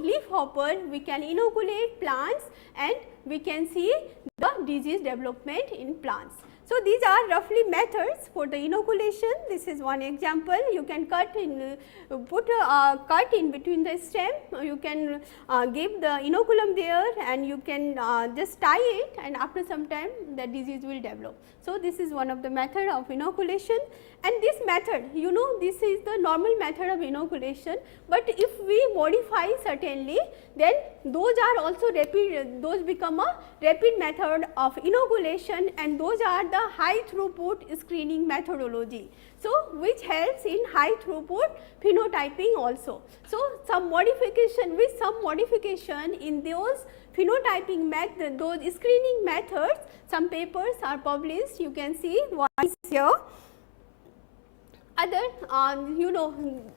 leaf hopper we can inoculate plants and we can see the disease development in plants. So, these are roughly methods for the inoculation. This is one example. You can cut in put a cut in between the stem, you can give the inoculum there and you can just tie it, and after some time the disease will develop. So, this is one of the method of inoculation, and this method, you know, this is the normal method of inoculation, but if we modify certainly, then those are also rapid, those become a rapid method of inoculation, and those are the high throughput screening methodology. So, which helps in high throughput phenotyping also. So, some modification, with some modification in those phenotyping method, those screening methods, some papers are published, you can see one is here. Other you know,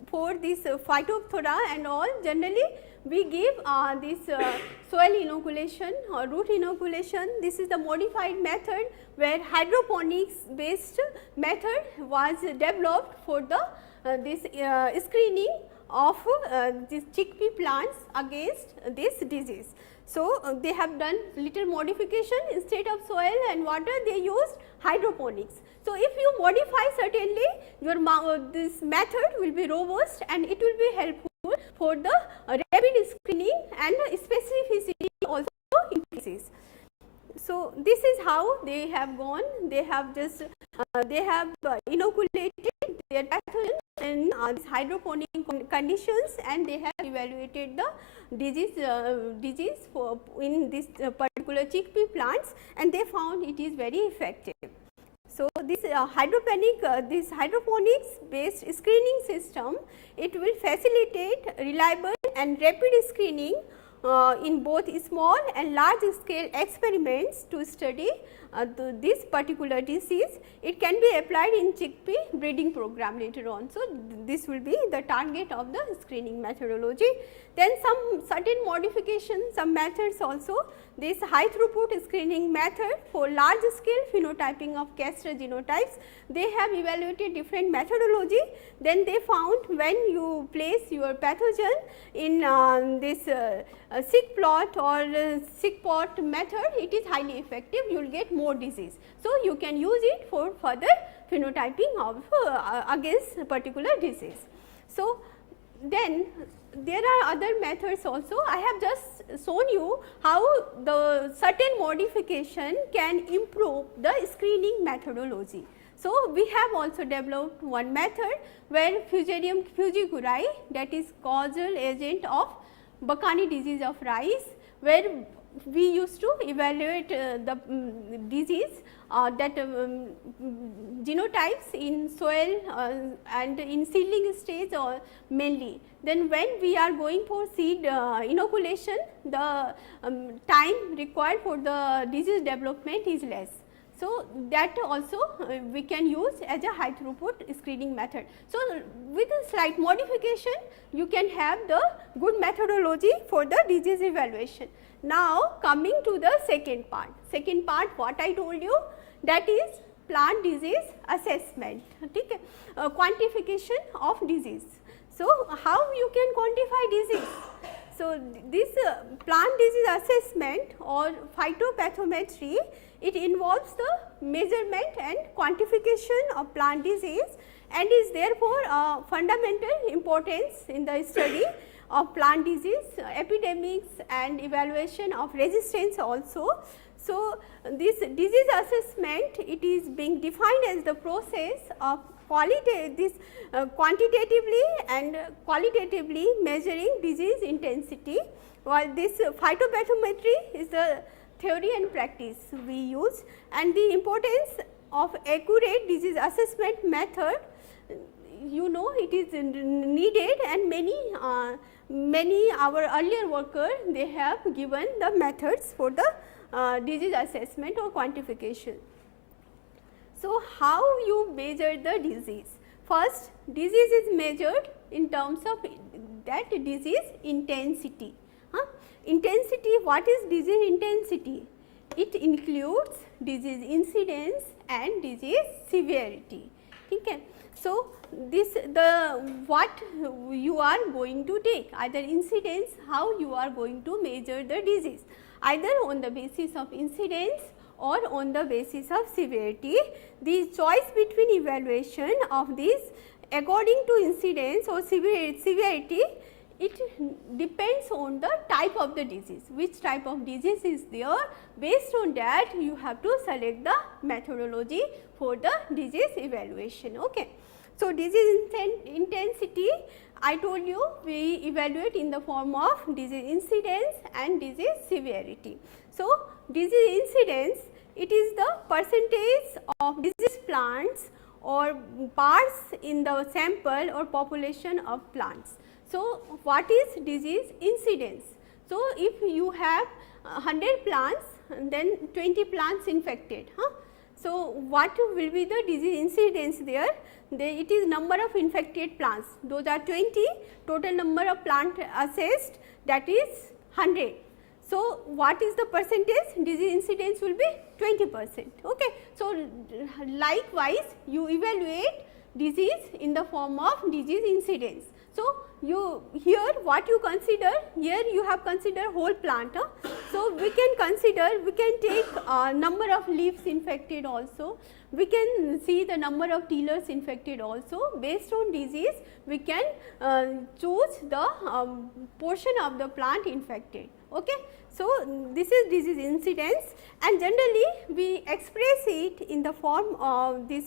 for this Phytophthora and all, generally we give this soil inoculation or root inoculation. This is the modified method where hydroponics based method was developed for the this screening of this chickpea plants against this disease. So, they have done little modification, instead of soil and water they used hydroponics. So, if you modify certainly your this method will be robust and it will be helpful for the rapid screening, and specificity also increases. So, this is how they have gone, they have just they have inoculated their pathogen in hydroponic conditions, and they have evaluated the disease for in this particular chickpea plants, and they found it is very effective. So, this this hydroponics based screening system, it will facilitate reliable and rapid screening in both small and large scale experiments to study this particular disease. It can be applied in chickpea breeding program later on. So, this will be the target of the screening methodology. Then some certain modifications, some methods also, this high throughput screening method for large scale phenotyping of castor genotypes, they have evaluated different methodology. Then they found when you place your pathogen in this sick plot or sick pot method, it is highly effective, you will get more disease. So, you can use it for further phenotyping of against a particular disease. So, then there are other methods also. I have just shown you how the certain modification can improve the screening methodology. So, we have also developed one method where Fusarium fusiculae, that is causal agent of Bakani disease of rice, where we used to evaluate the disease that genotypes in soil and in seedling stage or mainly. Then when we are going for seed inoculation, the time required for the disease development is less. So, that also we can use as a high throughput screening method. So, with a slight modification, you can have the good methodology for the disease evaluation. Now, coming to the second part what I told you, that is plant disease assessment, okay? Quantification of disease. So, how you can quantify disease? So, this plant disease assessment or phytopathometry, it involves the measurement and quantification of plant disease and is therefore fundamental importance in the study of plant disease, epidemics and evaluation of resistance also. So, this disease assessment, it is being defined as the process of quantitatively and qualitatively measuring disease intensity, while this phytopathometry is the theory and practice we use, and the importance of accurate disease assessment method, you know, it is needed, and many our earlier worker, they have given the methods for the disease assessment or quantification. So, how you measure the disease? First, disease is measured in terms of that disease intensity. Intensity, what is disease intensity? It includes disease incidence and disease severity. Okay. So, this the what you are going to take, either incidence, how you are going to measure the disease, either on the basis of incidence or on the basis of severity. The choice between evaluation of these according to incidence or severity, it depends on the type of the disease, which type of disease is there. Based on that, you have to select the methodology for the disease evaluation. Okay. So, disease intensity, I told you we evaluate in the form of disease incidence and disease severity. So, disease incidence, it is the percentage of disease plants or parts in the sample or population of plants. So, what is disease incidence? So, if you have 100 plants, then 20 plants infected. So, what will be the disease incidence there? It is number of infected plants, those are 20, total number of plant assessed, that is 100. So, what is the percentage? Disease incidence will be 20%. Okay. So, likewise you evaluate disease in the form of disease incidence. So, you here what you consider, here you have considered whole plant. So, we can consider, we can take number of leaves infected also, we can see the number of tillers infected also. Based on disease, we can choose the portion of the plant infected. Okay. So, this is disease incidence, and generally we express it in the form of this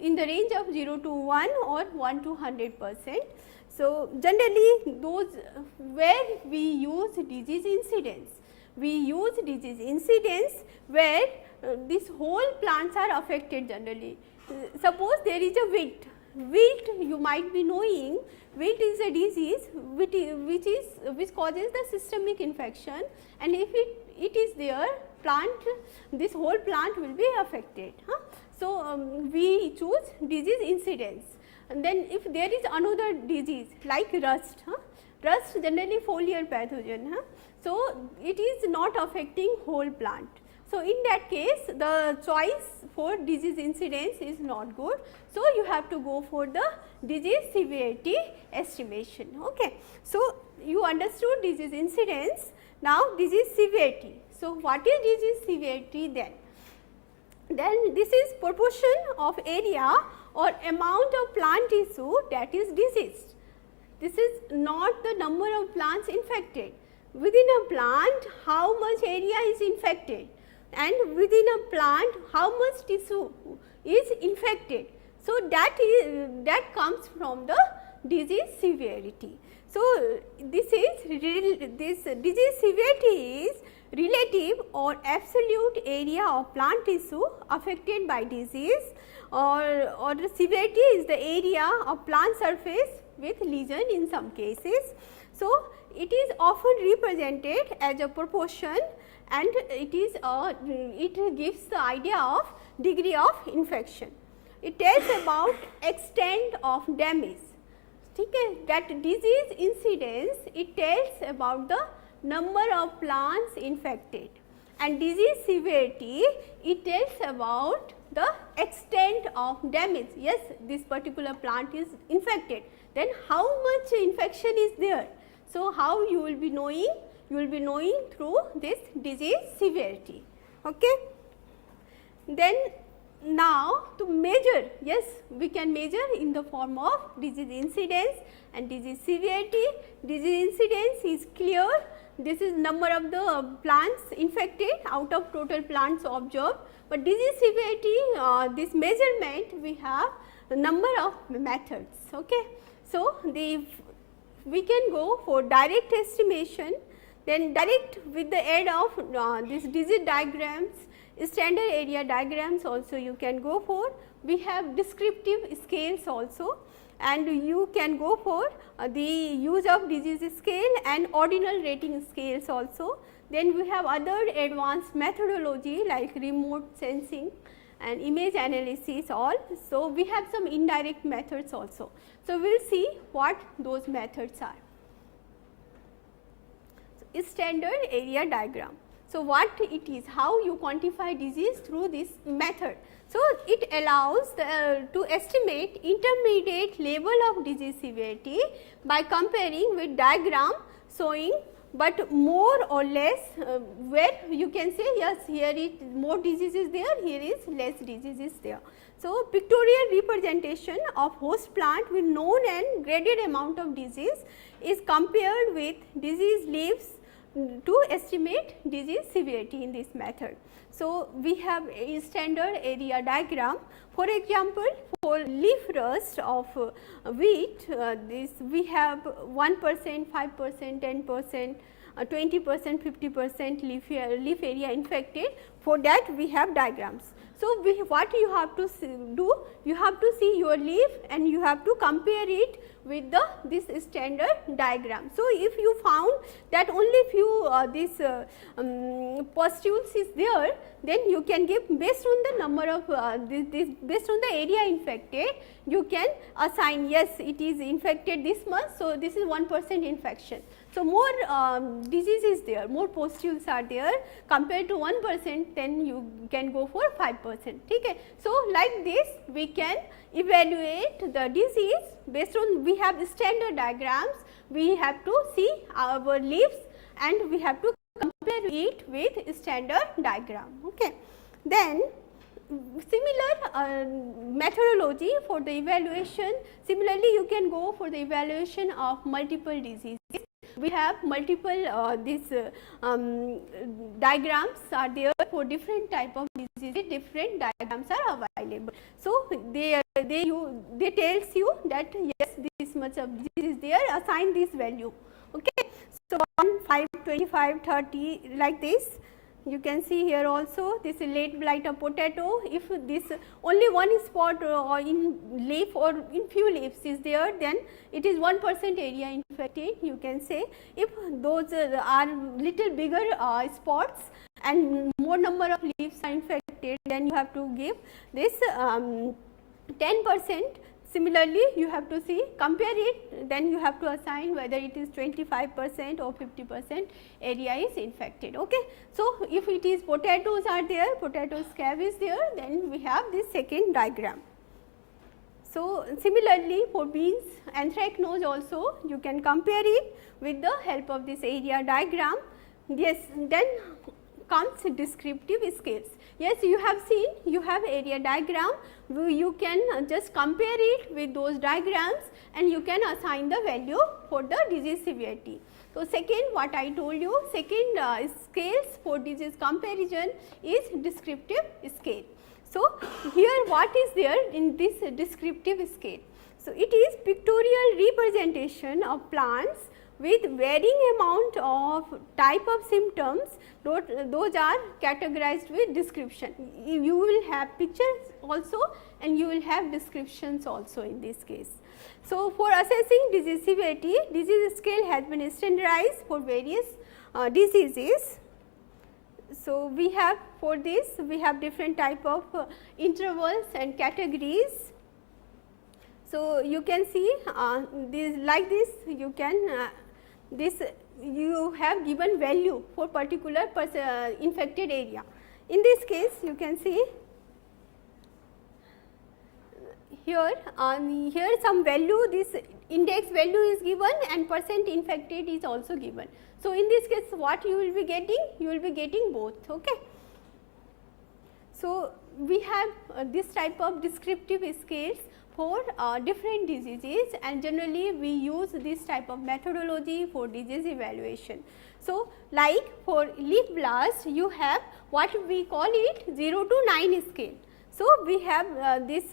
in the range of 0 to 1 or 1 to 100%. So, generally those where we use disease incidence, we use disease incidence where these whole plants are affected generally. Suppose there is a wilt. Wilt, you might be knowing, wilt is a disease which causes the systemic infection, and if it is there, plant, this whole plant will be affected. So, we choose disease incidence. And then if there is another disease like rust, rust generally foliar pathogen, so it is not affecting whole plant. So, in that case the choice for disease incidence is not good. So, you have to go for the disease severity estimation. Okay. So, you understood disease incidence, now disease severity. So, what is disease severity then? Then this is proportion of area or amount of plant tissue that is diseased. This is not the number of plants infected. Within a plant, how much area is infected, and within a plant, how much tissue is infected. So, that comes from the disease severity. So, this disease severity is relative or absolute area of plant tissue affected by disease, or the severity is the area of plant surface with lesion in some cases. So, it is often represented as a proportion, and it gives the idea of degree of infection. It tells about extent of damage. Okay, that disease incidence, it tells about the number of plants infected, and disease severity, it tells about the extent of damage. Yes, this particular plant is infected, then how much infection is there. So, how you will be knowing? You will be knowing through this disease severity. Okay. Then now to measure, yes, we can measure in the form of disease incidence and disease severity. Disease incidence is clear, this is number of the plants infected out of total plants observed, but disease severity, this measurement we have a number of methods. Okay. So, we can go for direct estimation, then direct with the aid of this disease diagrams, standard area diagrams also you can go for. We have descriptive scales also, and you can go for the use of disease scale and ordinal rating scales also. Then we have other advanced methodology like remote sensing and image analysis all. So, we have some indirect methods also. So, we will see what those methods are. So, standard area diagram. So, what it is, how you quantify disease through this method. So, it allows to estimate intermediate level of disease severity by comparing with diagram showing, but more or less where you can say yes, here is more disease is there, here is less disease is there. So, pictorial representation of host plant with known and graded amount of disease is compared with disease leaves to estimate disease severity in this method. So, we have a standard area diagram. For example, for leaf rust of wheat, this we have 1%, 5%, 10%, 20%, 50% leaf area infected. For that we have diagrams. So, what you have to do, you have to see your leaf and you have to compare it with this standard diagram. So, if you found that only few pustules is there, then you can give based on the number of based on the area infected, you can assign yes, it is infected this much. So, this is 1% infection. So, more disease is there, more pustules are there compared to 1%, then you can go for 5%. Okay. So, like this we can evaluate the disease based on, we have standard diagrams, we have to see our leaves and we have to compare it with standard diagram. Okay. Then similar methodology for the evaluation, similarly you can go for the evaluation of multiple diseases. We have multiple diagrams are there for different type of diseases, different diagrams are available. So, they tells you that yes, this much of disease is there, assign this value. Okay. So, 1, 5, 25, 30 like this. You can see here also this late blight of potato, if this only one spot or in leaf or in few leaves is there, then it is 1% area infected, you can say. If those are little bigger spots and more number of leaves are infected, then you have to give this 10%. Similarly, you have to see, compare it, then you have to assign whether it is 25% or 50% area is infected. Okay. So, if it is potatoes are there, potato scab is there, then we have this second diagram. So, similarly for beans, anthracnose also you can compare it with the help of this area diagram. Yes, then comes descriptive scales. Yes, you have seen, you have area diagram, you can just compare it with those diagrams and you can assign the value for the disease severity. So, second what I told you, second scales for disease comparison is descriptive scale. So, here what is there in this descriptive scale? So, it is pictorial representation of plants with varying amount of type of symptoms, those are categorized with description. You will have pictures also and you will have descriptions also in this case. So, for assessing disease severity, disease scale has been standardized for various diseases. So, we have for this, we have different type of intervals and categories. So, you can see this like this, you can you have given value for particular infected area. In this case, you can see here here some value, this index value is given and percent infected is also given. So, in this case what you will be getting? You will be getting both. Okay. So, we have this type of descriptive scales for different diseases and generally we use this type of methodology for disease evaluation. So, like for leaf blast you have what we call it 0 to 9 scale. So, we have this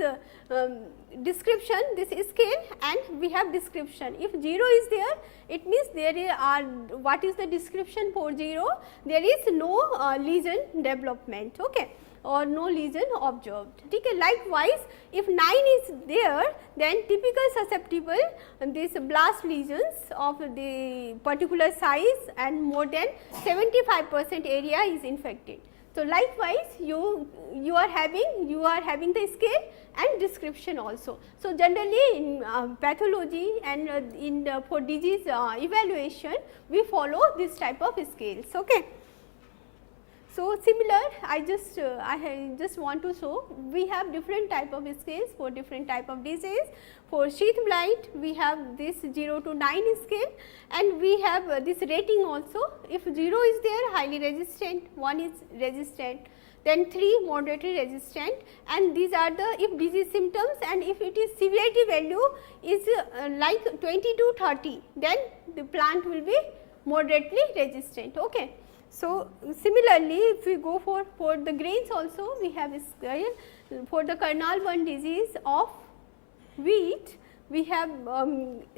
description, this scale and we have description. If 0 is there, it means there are what is the description for 0? There is no lesion development. Okay, or no lesion observed. Okay. Likewise, if 9 is there, then typical susceptible this blast lesions of the particular size and more than 75% area is infected. So, likewise you are having the scale and description also. So, generally in pathology and for disease evaluation we follow this type of scales. Okay. So, similar I just want to show we have different type of scales for different type of disease. For sheath blight we have this 0 to 9 scale, and we have this rating also. If 0 is there, highly resistant, 1 is resistant, then 3 moderately resistant, and these are the if disease symptoms, and if it is severity value is like 20 to 30, then the plant will be moderately resistant. Okay. So, similarly if we go for the grains also, we have a scale for the kernel burn disease of wheat. We have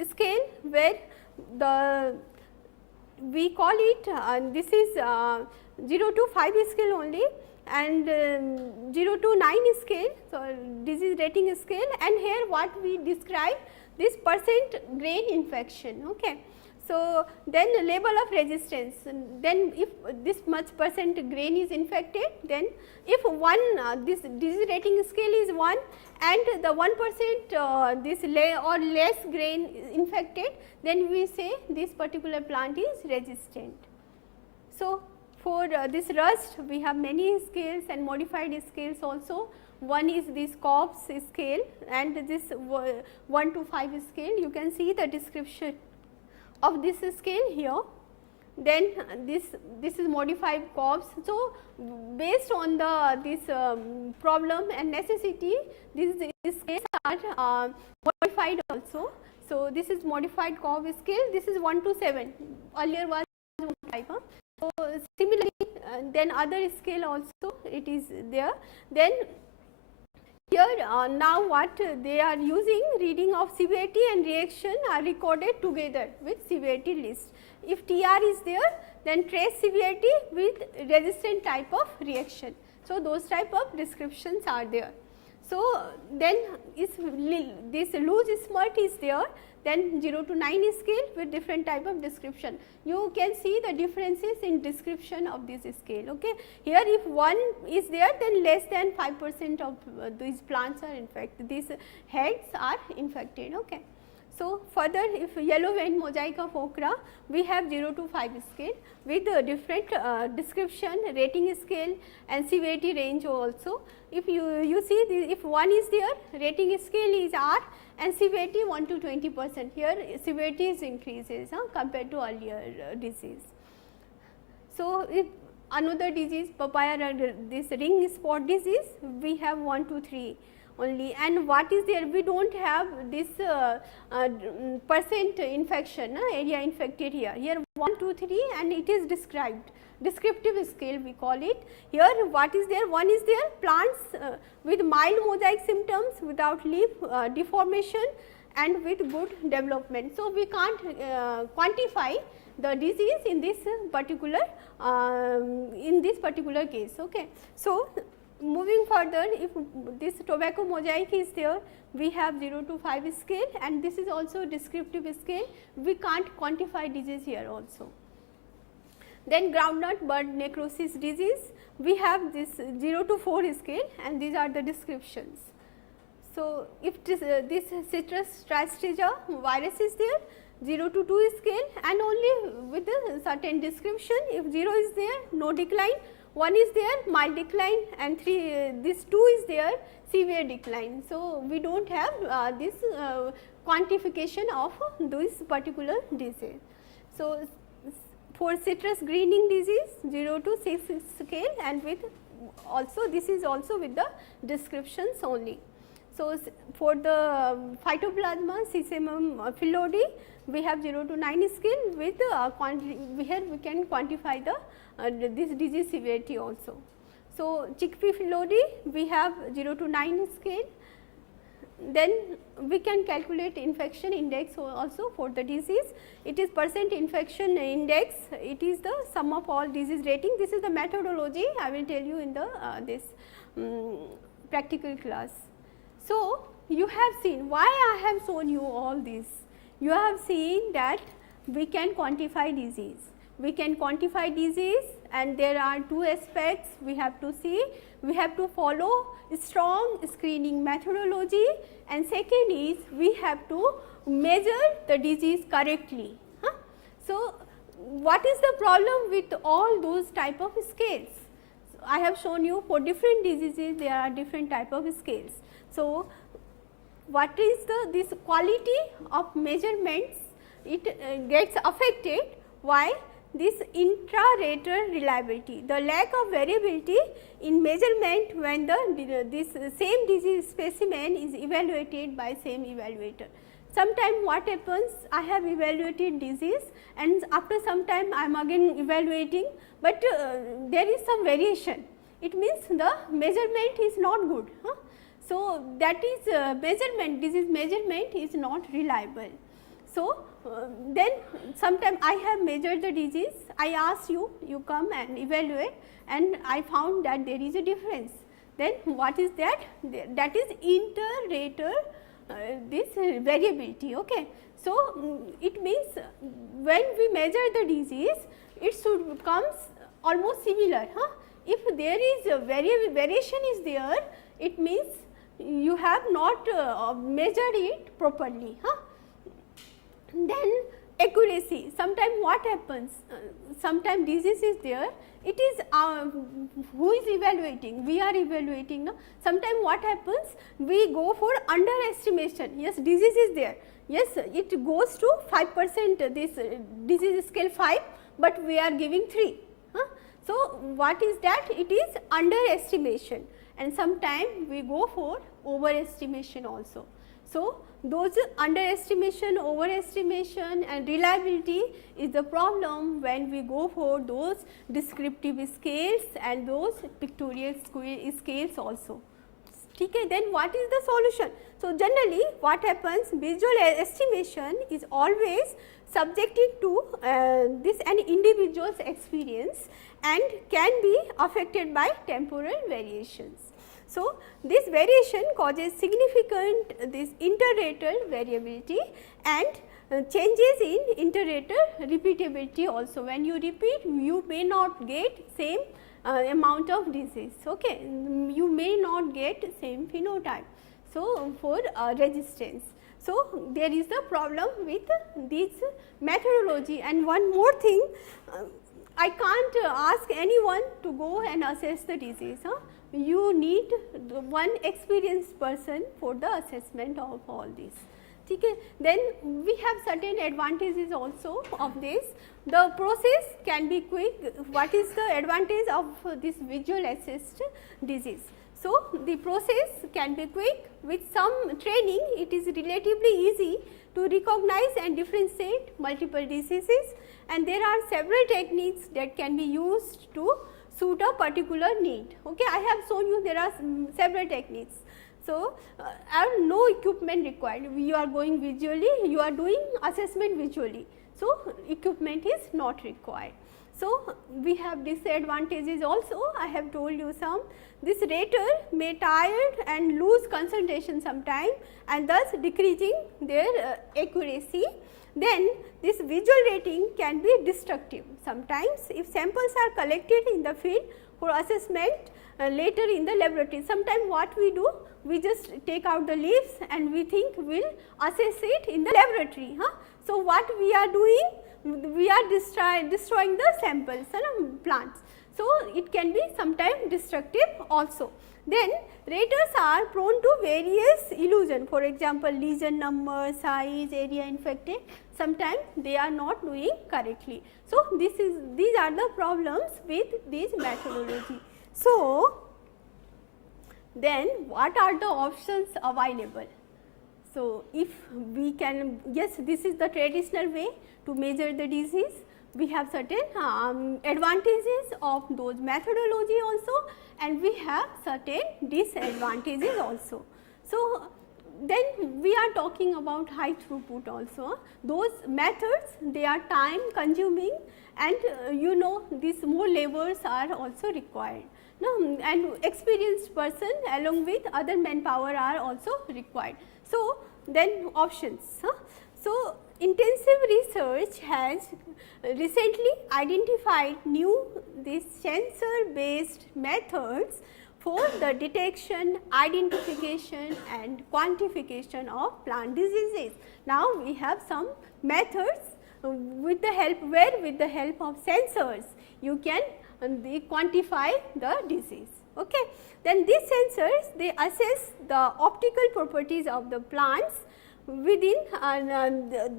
scale where we call it this is 0 to 5 scale only, and 0 to 9 scale, so disease rating scale, and here what we describe this percent grain infection. Okay. So, then level of resistance, then if this much percent grain is infected, then if this disease rating scale is 1 and the 1% this or less grain infected, then we say this particular plant is resistant. So, for this rust we have many scales and modified scales also. One is this Cobb's scale and this 1 to 5 scale. You can see the description of this scale here. Then this is modified Cobb's. So, based on this problem and necessity, these scales are modified also. So, this is modified Cobb scale, this is 1 to 7, earlier was 1 to 5. So, similarly then other scale also it is there. Then here now what they are using, reading of severity and reaction are recorded together with severity list. If TR is there, then trace severity with resistant type of reaction. So, those type of descriptions are there. So, then if this loose smut is there, then 0 to 9 scale with different type of description. You can see the differences in description of this scale. Okay. Here if 1 is there, then less than 5% of these plants are infected, these heads are infected. Okay. So, further if yellow vein mosaic of okra, we have 0 to 5 scale with different description, rating scale and severity range also. If you see this, if 1 is there, rating scale is R and severity 1 to 20%, here severity is increases compared to earlier disease. So, if another disease papaya this ring spot disease, we have 1 to 3 only, and what is there, we do not have this percent infection area infected here. Here 1, 2, 3 and it is described, descriptive scale we call it. Here what is there, 1 is there, plants with mild mosaic symptoms without leaf deformation and with good development. So, we can't quantify the disease in this particular case. Okay. So, moving further, if this tobacco mosaic is there, we have 0 to 5 scale and this is also descriptive scale, we can't quantify disease here also. Then groundnut bud necrosis disease, we have this 0 to 4 scale and these are the descriptions. So, if this citrus tristigia virus is there, 0 to 2 scale and only with a certain description. If 0 is there, no decline, 1 is there, mild decline, and this 2 is there, severe decline. So, we do not have this quantification of this particular disease. So, for citrus greening disease 0 to 6 scale and with also this is also with the descriptions only. So, for the phytoplasma sesamum phyllodes, we have 0 to 9 scale with here we can quantify the this disease severity also. So, chickpea phyllodes we have 0 to 9 scale, then we can calculate infection index also for the disease. It is percent infection index, it is the sum of all disease rating. This is the methodology I will tell you in the this practical class. So, you have seen why I have shown you all this. You have seen that we can quantify disease. We can quantify disease and there are two aspects we have to see. We have to follow strong screening methodology and second is we have to measure the disease correctly. So, what is the problem with all those type of scales? I have shown you for different diseases there are different type of scales. So, what is the this quality of measurements, it gets affected. Why? This intra-rater reliability, the lack of variability in measurement when the this same disease specimen is evaluated by same evaluator. Sometime what happens, I have evaluated disease and after some time I am again evaluating, but there is some variation, it means the measurement is not good. So, that is measurement, disease measurement is not reliable. So, then sometime I have measured the disease, I ask you, you come and evaluate and I found that there is a difference. Then what is that? That is inter-rater this variability. Okay. So, it means when we measure the disease, it should comes almost similar. If there is a variation is there, it means you have not measured it properly. Then accuracy, sometime what happens, sometime disease is there, it is who is evaluating, we are evaluating. No? Sometime what happens, we go for underestimation, yes disease is there, yes it goes to 5% this disease scale 5, but we are giving 3. So, what is that? It is underestimation, and sometime we go for overestimation also. So, those underestimation, overestimation and reliability is the problem when we go for those descriptive scales and those pictorial scales also. Okay, then what is the solution? So, generally what happens, visual estimation is always subjected to this an individual's experience and can be affected by temporal variations. So, this variation causes significant this inter-rater variability and changes in inter-rater repeatability also. When you repeat, you may not get same amount of disease, okay. You may not get same phenotype. So, for resistance. So, there is a problem with this methodology. And one more thing, I can't ask anyone to go and assess the disease. You need one experienced person for the assessment of all this. Okay. Then we have certain advantages also of this. The process can be quick. What is the advantage of this visual assessed disease? So, the process can be quick. With some training, it is relatively easy to recognize and differentiate multiple diseases, and there are several techniques that can be used to suit a particular need. Okay, I have shown you there are several techniques. So, no equipment required, you are going visually, you are doing assessment visually. So, equipment is not required. So, we have disadvantages also, I have told you some. This rater may tired and lose concentration sometime and thus decreasing their accuracy. Then this visual rating can be destructive. Sometimes if samples are collected in the field for assessment later in the laboratory, sometimes what we do, we just take out the leaves and we think we will assess it in the laboratory. So, what we are doing, we are destroying the samples and plants. So, it can be sometimes destructive also. Then raters are prone to various illusion, for example, lesion number, size, area infected, sometimes they are not doing correctly. So, these are the problems with this methodology. So, then what are the options available? So, if we can, yes, this is the traditional way to measure the disease. We have certain advantages of those methodology also, and we have certain disadvantages also. So, then we are talking about high throughput also. Those methods, they are time consuming, and you know these more labors are also required. No, and experienced person along with other manpower are also required. So, then options. So, intensive research has recently identified new these sensor based methods for the detection, identification and quantification of plant diseases. Now, we have some methods with the help of sensors you can they quantify the disease. Okay. Then these sensors, they assess the optical properties of the plants within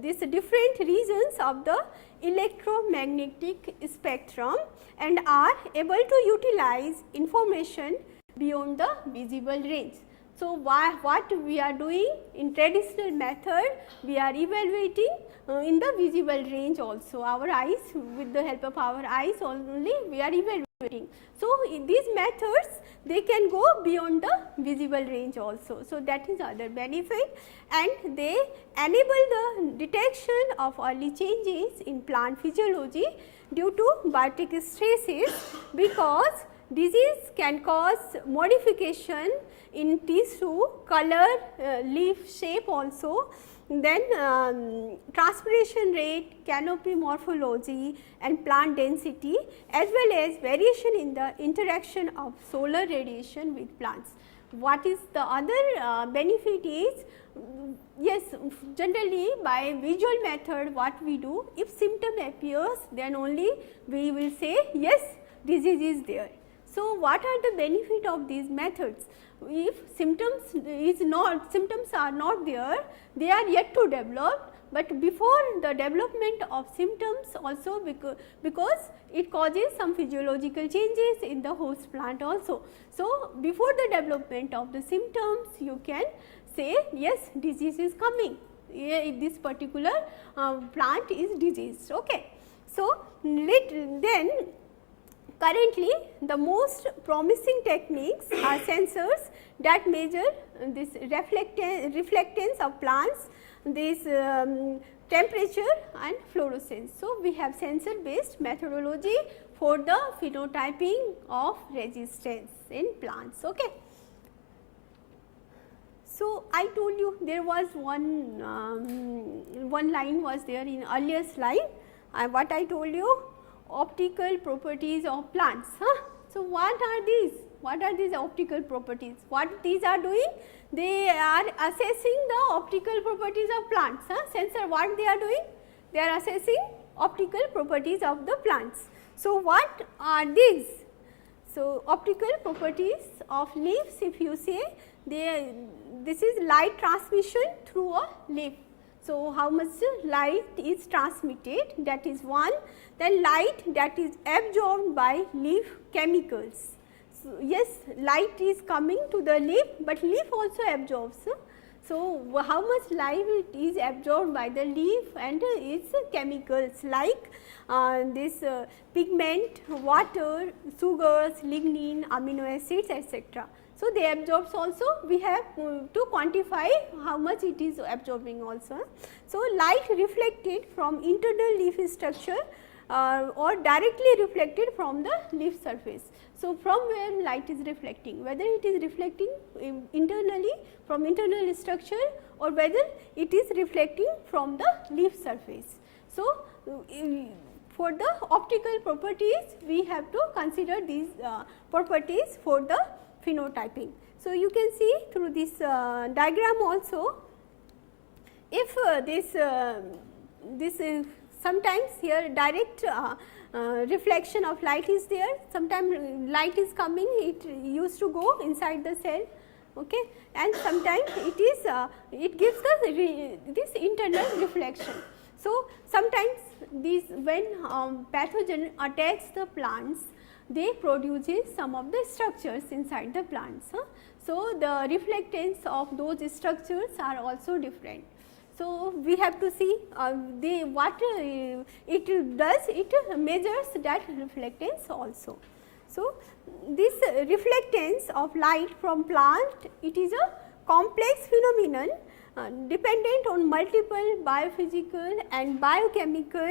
these different regions of the electromagnetic spectrum and are able to utilize information beyond the visible range. So, what we are doing in traditional method, we are evaluating in the visible range also, our eyes, with the help of our eyes only we are evaluating. So, in these methods they can go beyond the visible range also. So, that is other benefit, and they enable the detection of early changes in plant physiology due to biotic stresses, because disease can cause modification in tissue, color, leaf shape also, then transpiration rate, canopy morphology and plant density, as well as variation in the interaction of solar radiation with plants. What is the other benefit is, yes, generally by visual method what we do, if symptom appears then only we will say yes, disease is there. So, what are the benefit of these methods? If symptoms are not there, they are yet to develop, but before the development of symptoms also, because it causes some physiological changes in the host plant also. So, before the development of the symptoms you can say yes, disease is coming, this particular plant is diseased. Okay. So, then currently the most promising techniques are sensors that measure this reflectance of plants, this temperature and fluorescence. So, we have sensor based methodology for the phenotyping of resistance in plants. Okay. So, I told you there was one line was there in earlier slide, what I told you, optical properties of plants. So, what are these? What are these optical properties? What these are doing? They are assessing the optical properties of plants. Sensor, what they are doing? They are assessing optical properties of the plants. So, what are these? So, optical properties of leaves, if you say, this is light transmission through a leaf. So, how much light is transmitted, that is one. Then light that is absorbed by leaf chemicals. So, yes, light is coming to the leaf, but leaf also absorbs. So, how much light is absorbed by the leaf and its chemicals like this pigment, water, sugars, lignin, amino acids, etc. So, they absorbs also, we have to quantify how much it is absorbing also. So, light reflected from internal leaf structure or directly reflected from the leaf surface. So, from where light is reflecting, whether it is reflecting internally from internal structure or whether it is reflecting from the leaf surface. So, for the optical properties we have to consider these properties for the phenotyping. So, you can see through this diagram also, if this is sometimes here direct reflection of light is there, sometimes light is coming, it used to go inside the cell, okay, and sometimes it is it gives the this internal reflection. So, sometimes these when pathogen attacks the plants, they produces some of the structures inside the plants. So, the reflectance of those structures are also different. So, we have to see what it does, it measures that reflectance also. So, this reflectance of light from plant, it is a complex phenomenon dependent on multiple biophysical and biochemical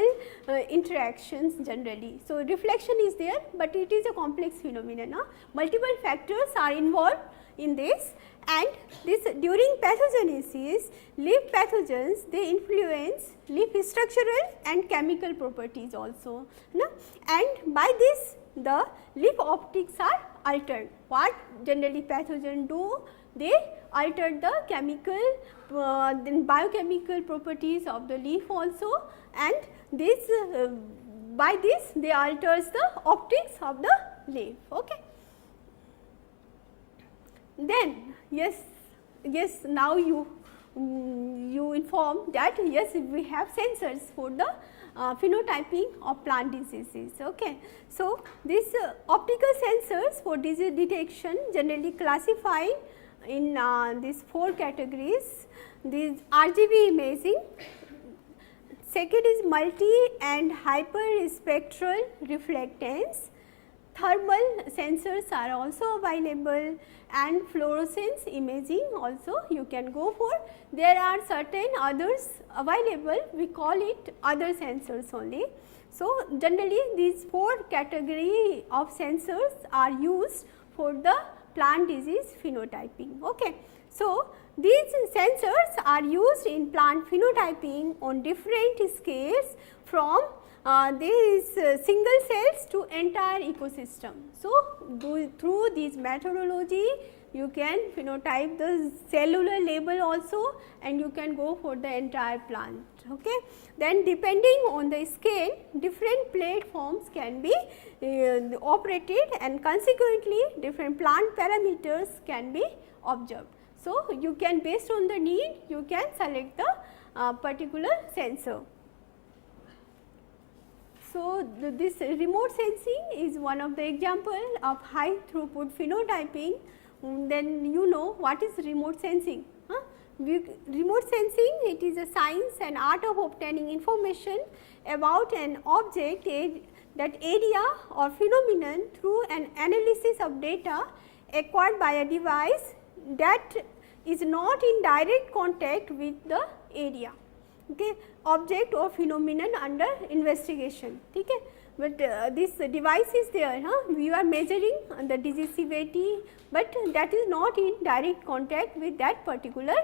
interactions generally. So, reflection is there, but it is a complex phenomenon. Multiple factors are involved in this, and this during pathogenesis, leaf pathogens, they influence leaf structural and chemical properties also, and by this the leaf optics are altered. What generally pathogen do? They alter the chemical then biochemical properties of the leaf also, and this by this they alters the optics of the leaf. Okay. Then yes, now you inform that yes, we have sensors for the phenotyping of plant diseases. Okay. So, these optical sensors for disease detection generally classified in these 4 categories. These RGB imaging, second is multi and hyperspectral reflectance, thermal sensors are also available, and fluorescence imaging also you can go for. There are certain others available, we call it other sensors only. So, generally these 4 category of sensors are used for the plant disease phenotyping. Okay. So, these sensors are used in plant phenotyping on different scales from these single cells to entire ecosystem. So, through this methodology you can phenotype the cellular level also, and you can go for the entire plant. Okay. Then depending on the scale, different platforms can be operated, and consequently different plant parameters can be observed. So, you can, based on the need, you can select the particular sensor. So, this remote sensing is one of the example of high throughput phenotyping. Then you know what is remote sensing. Remote sensing, it is a science and art of obtaining information about an object, that area or phenomenon through an analysis of data acquired by a device that is not in direct contact with the area. Okay. Object or phenomenon under investigation. Okay. But this device is there, we are measuring the disease severity, but that is not in direct contact with that particular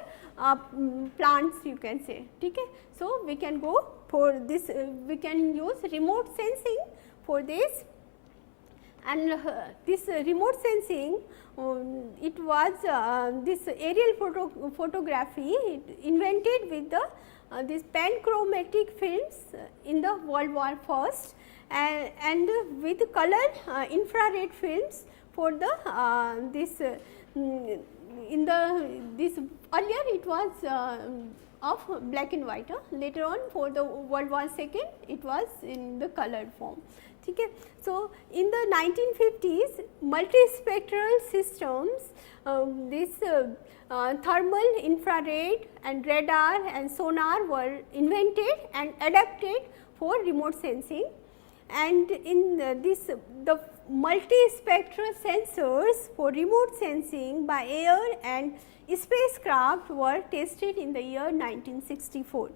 plants, you can say. Okay. So, we can go for this, we can use remote sensing for this, and this remote sensing, it was this aerial photography invented with the these panchromatic films in the World War I, and with color infrared films for the this in the this earlier it was of black and white, later on for the World War II it was in the colored form. Okay. So, in the 1950s multispectral systems, this thermal, infrared and radar and sonar were invented and adapted for remote sensing, and in the multispectral sensors for remote sensing by air and spacecraft were tested in the year 1964.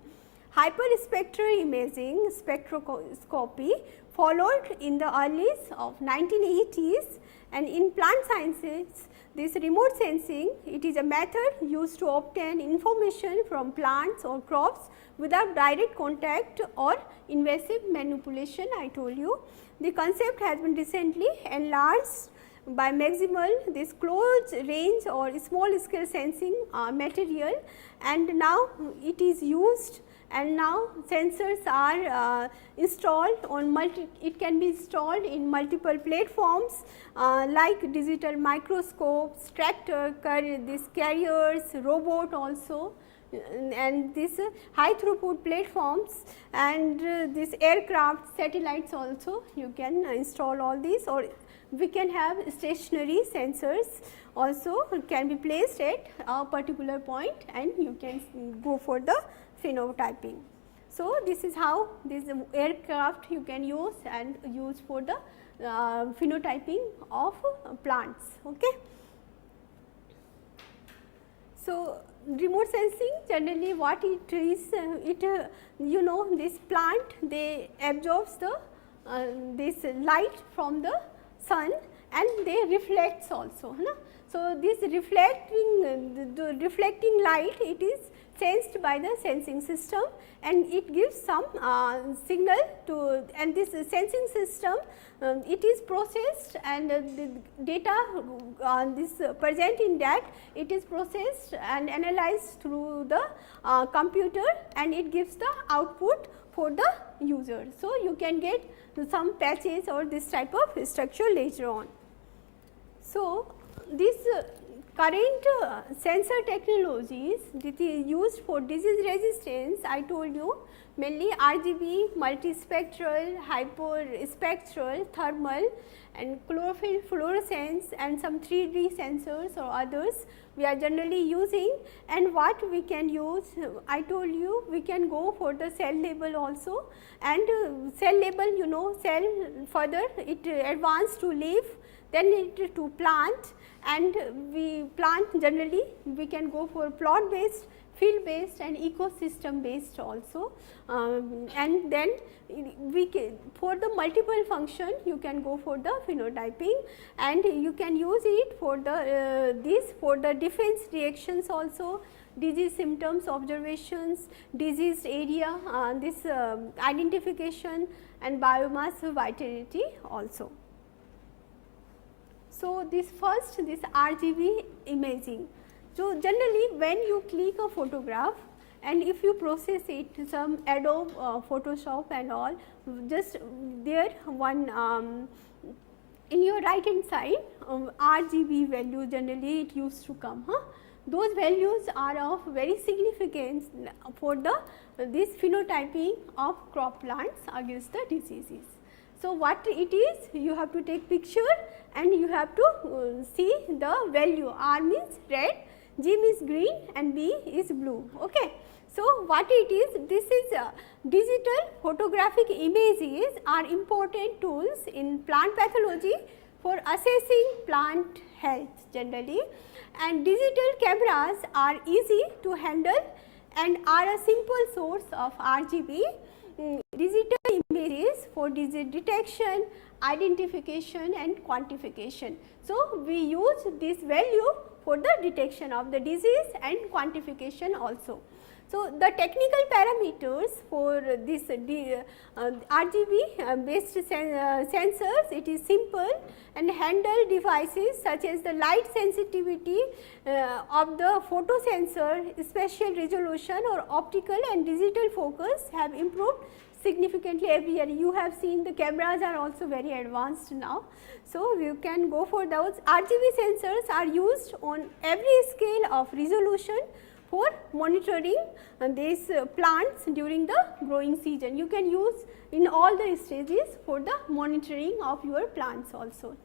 Hyperspectral imaging spectroscopy followed in the early of 1980s, and in plant sciences this remote sensing, it is a method used to obtain information from plants or crops without direct contact or invasive manipulation, I told you. The concept has been recently enlarged by maximal this close range or small scale sensing material, and now it is used, and now sensors are installed on it can be installed in multiple platforms like digital microscopes, tractor, these carriers, robot also, and these high throughput platforms, and this aircraft, satellites also you can install all these, or we can have stationary sensors also can be placed at a particular point, and you can go for the phenotyping. So, this is how this aircraft you can use and use for the phenotyping of plants. Okay. So, remote sensing generally what it is, you know, this plant they absorbs the this light from the sun and they reflects also. So, this reflecting light, it is sensed by the sensing system, and it gives some signal to, and this sensing system it is processed, and the data this present in that, it is processed and analyzed through the computer, and it gives the output for the user. So, you can get some patches or this type of structure later on. So, this current sensor technologies that is used for disease resistance, I told you mainly RGB, multispectral, hyperspectral, thermal and chlorophyll fluorescence and some 3D sensors or others we are generally using. And what we can use, I told you we can go for the cell level also, and cell level, you know, cell further it advanced to leaf, then it to plant, and we plant generally we can go for plot based, field based and ecosystem based also, and then we can for the multiple function you can go for the phenotyping, and you can use it for the this for the defense reactions also, disease symptoms observations, disease area, this identification and biomass vitality also. So, this first this RGB imaging. So, generally when you click a photograph and if you process it some Adobe Photoshop and all, just there one in your right hand side RGB value generally it used to come. Those values are of very significance for the this phenotyping of crop plants against the diseases. So, what it is, you have to take picture and you have to see the value. R means red, G means green and B is blue. Okay. So, what it is, this is digital photographic images are important tools in plant pathology for assessing plant health generally, and digital cameras are easy to handle and are a simple source of RGB. Digital images for disease detection, identification and quantification. So, we use this value for the detection of the disease and quantification also. So, the technical parameters for this RGB based sensors, it is simple and handle devices such as the light sensitivity of the photo sensor, spatial resolution or optical and digital focus have improved significantly every year. You have seen the cameras are also very advanced now. So, you can go for those. RGB sensors are used on every scale of resolution for monitoring these plants during the growing season. You can use in all the stages for the monitoring of your plants also.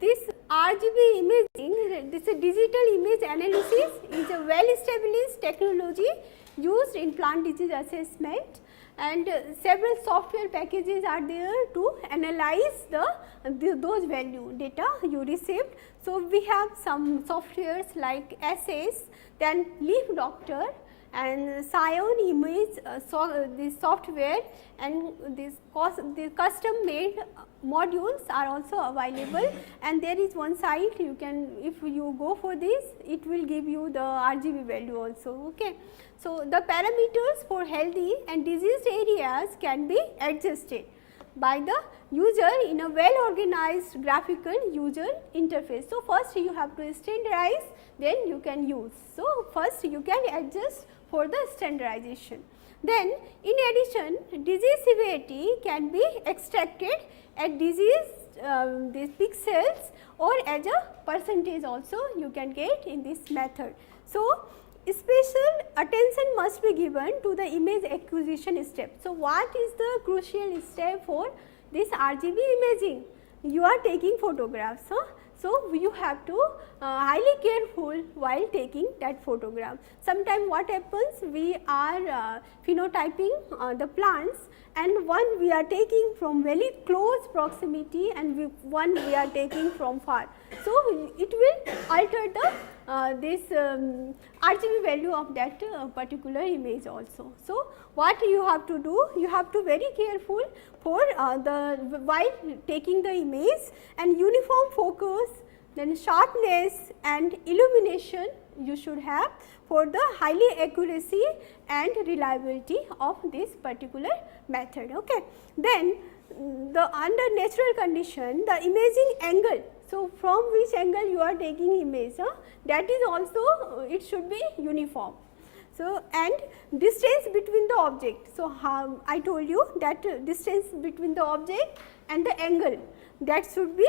This RGB imaging, this digital image analysis is a well established technology used in plant disease assessment, and several software packages are there to analyze those value data you received. So, we have some softwares like SAS, then Leaf Doctor and Scion Image this software, and this custom made modules are also available, and there is one site you can, if you go for this, it will give you the RGB value also. Okay. So, the parameters for healthy and diseased areas can be adjusted by the user in a well organized graphical user interface. So, first you have to standardize, then you can use. So, first you can adjust for the standardization. Then in addition, disease severity can be extracted at disease these pixels or as a percentage also you can get in this method. So, special attention must be given to the image acquisition step. So, what is the crucial step for this RGB imaging? You are taking photographs. So, you have to highly careful while taking that photograph. Sometimes what happens, we are phenotyping the plants, and one we are taking from very close proximity and one we are taking from far. So, it will alter the this RGB value of that particular image also. So, what you have to do? You have to very careful for while taking the image, and uniform focus, then sharpness and illumination you should have for the highly accuracy and reliability of this particular method. Okay. Then under natural condition, the imaging angle. So, from which angle you are taking image, that is also it should be uniform. So, and distance between the object. So, how I told you that distance between the object and the angle, that should be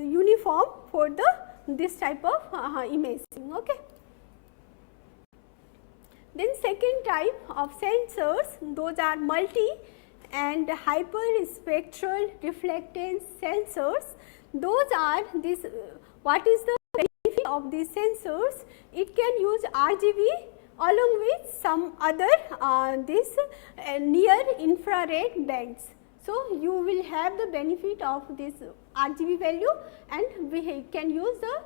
uniform for the this type of imaging. Okay. Then second type of sensors, those are multi and hyperspectral reflectance sensors. Those are this, what is the benefit of these sensors? It can use RGB along with some other this near infrared bands. So, you will have the benefit of this RGB value, and we can use the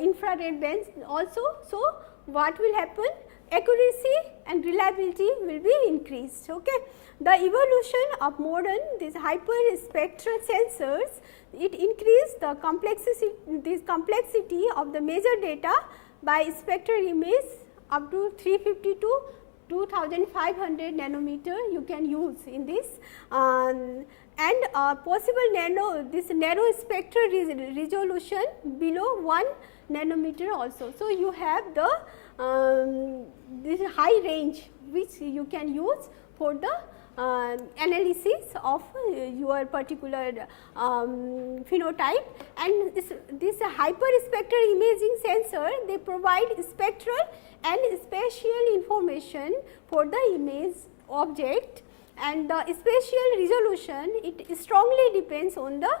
infrared bands also. So, what will happen? Accuracy and reliability will be increased. Okay. The evolution of modern these hyperspectral sensors, it increased the complexity of the measured data by spectral image up to 350 to 2500 nanometer you can use in this, and possible narrow spectral resolution below 1 nanometer also. So, you have the this high range which you can use for the analysis of your particular phenotype, and this hyperspectral imaging sensor, they provide spectral and spatial information for the image object, and the spatial resolution, it strongly depends on the,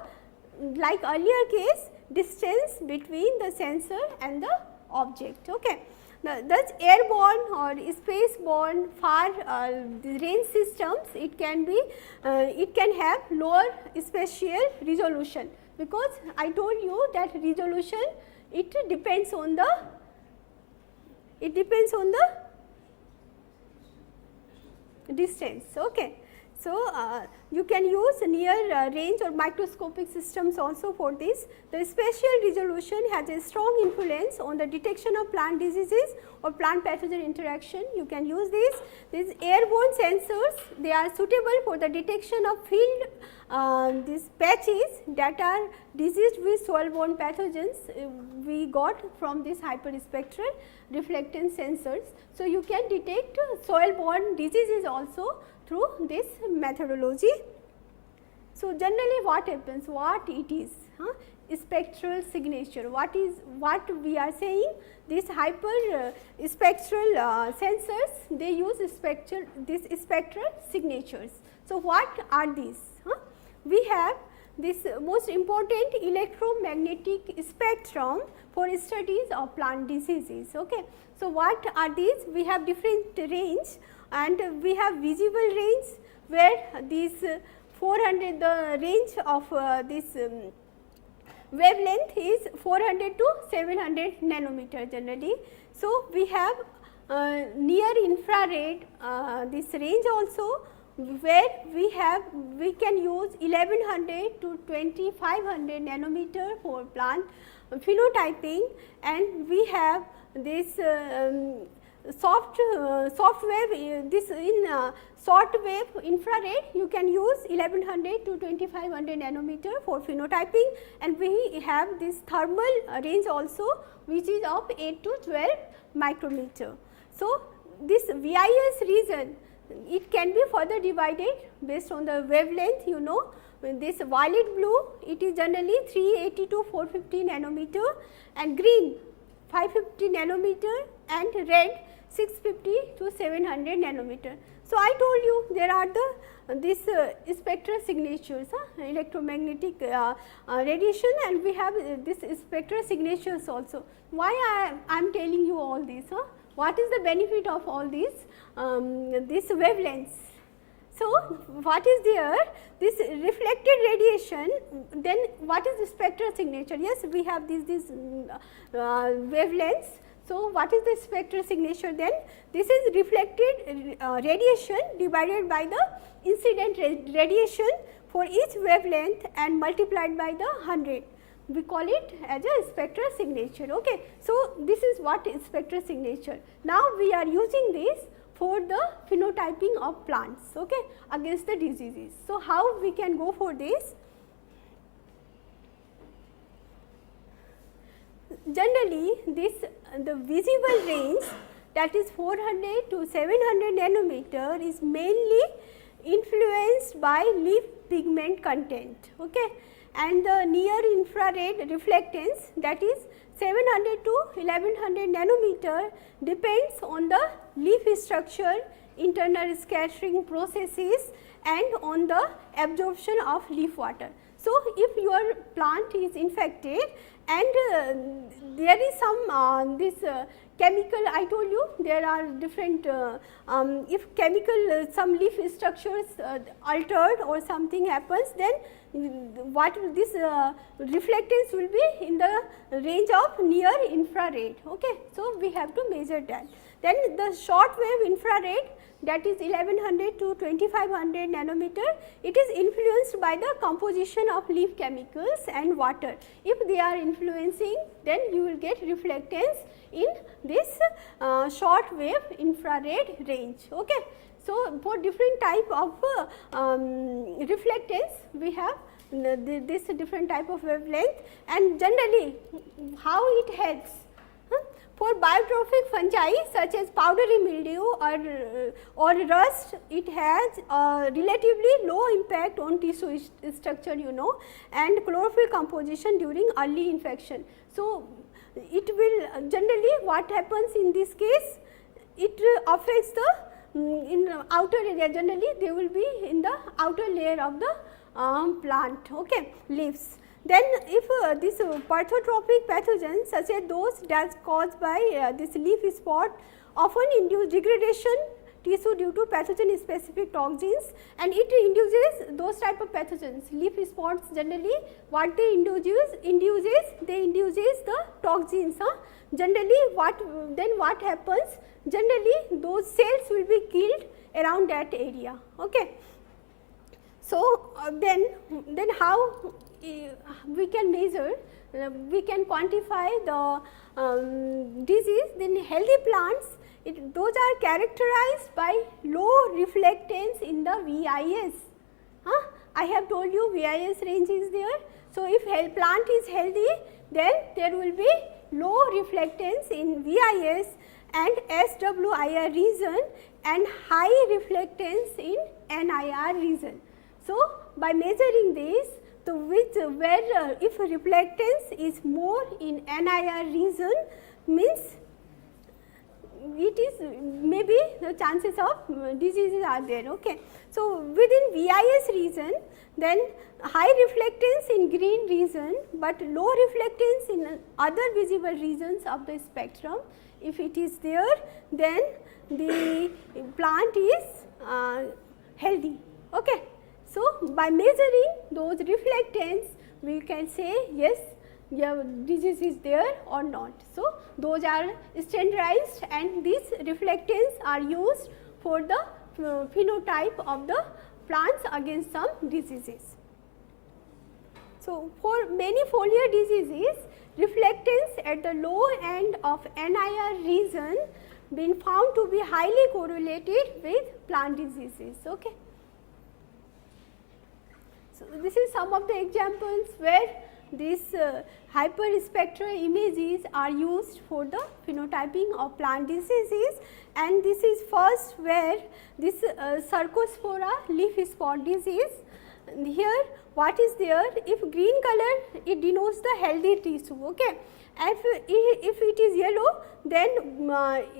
like earlier case, distance between the sensor and the object. Okay. Thus, airborne or spaceborne far range systems, it can be it can have lower spatial resolution, because I told you that resolution, it depends on the distance. Okay. So, you can use near range or microscopic systems also for this. The spatial resolution has a strong influence on the detection of plant diseases or plant pathogen interaction. You can use these airborne sensors, they are suitable for the detection of field these patches that are diseased with soil-borne pathogens we got from this hyperspectral reflectance sensors. So, you can detect soil-borne diseases also through this methodology. So, generally what happens, what it is, spectral signature, what we are saying, these hyper spectral sensors, they use spectral signatures. So, what are these? We have this most important electromagnetic spectrum for studies of plant diseases. Okay. So, what are these? We have different range, and we have visible range where these 400, the range of this wavelength is 400 to 700 nanometer generally. So, we have near infrared this range also, where we can use 1100 to 2500 nanometer for plant phenotyping, and we have this soft wave, this in short wave infrared, you can use 1100 to 2500 nanometer for phenotyping, and we have this thermal range also, which is of 8 to 12 micrometer. So, this VIS region, it can be further divided based on the wavelength, you know. This violet blue, it is generally 380 to 450 nanometer, and green 550 nanometer, and red 650 to 700 nanometer. So, I told you there are this spectral signatures, electromagnetic radiation, and we have this spectral signatures also. Why I am telling you all this? What is the benefit of all these wavelengths? So, what is there? This reflected radiation, then what is the spectral signature? Yes, we have these wavelengths. So, what is the spectral signature then? This is reflected radiation divided by the incident radiation for each wavelength and multiplied by the 100. We call it as a spectral signature. Okay. So, this is what is spectral signature. Now, we are using this for the phenotyping of plants, okay, against the diseases. So, how we can go for this? Generally, the visible range that is 400 to 700 nanometer is mainly influenced by leaf pigment content, okay. And the near infrared reflectance, that is 700 to 1100 nanometer, depends on the leaf structure, internal scattering processes, and on the absorption of leaf water. So, if your plant is infected and there is some this chemical, I told you there are different if chemical some leaf structures altered or something happens, then what this reflectance will be in the range of near infrared, okay. So, we have to measure that. Then the short wave infrared, that is 1100 to 2500 nanometer, it is influenced by the composition of leaf chemicals and water. If they are influencing, then you will get reflectance in this short wave infrared range, okay. So, for different type of reflectance, we have this different type of wavelength, and generally how it helps. For biotrophic fungi such as powdery mildew or rust, it has a relatively low impact on tissue structure, you know, and chlorophyll composition during early infection. So, it will generally what happens in this case, it affects the in outer area, generally they will be in the outer layer of the plant, okay, leaves. Then if this perthotropic pathogens such as those that caused by this leaf spot often induce degradation tissue due to pathogen specific toxins, and it induces those type of pathogens. Leaf spots generally what they induces the toxins. Generally what happens, generally those cells will be killed around that area, okay. So, then how we can measure, we can quantify the disease. Then healthy plants, those are characterized by low reflectance in the VIS. I have told you VIS range is there. So, if plant is healthy, then there will be low reflectance in VIS and SWIR region and high reflectance in NIR region. So, by measuring this, so where if reflectance is more in NIR region, means it is maybe the chances of diseases are there, okay. So, within VIS region, then high reflectance in green region, but low reflectance in other visible regions of the spectrum. If it is there, then the plant is healthy, okay. So, by measuring those reflectance, we can say yes, your disease is there or not. So, those are standardized, and these reflectance are used for the phenotype of the plants against some diseases. So, for many foliar diseases, reflectance at the low end of NIR region been found to be highly correlated with plant diseases, okay. So, this is some of the examples where these hyperspectral images are used for the phenotyping of plant diseases, and this is first where this Cercospora leaf spot disease. Here what is there, if green color, it denotes the healthy tissue, okay. If it is yellow, then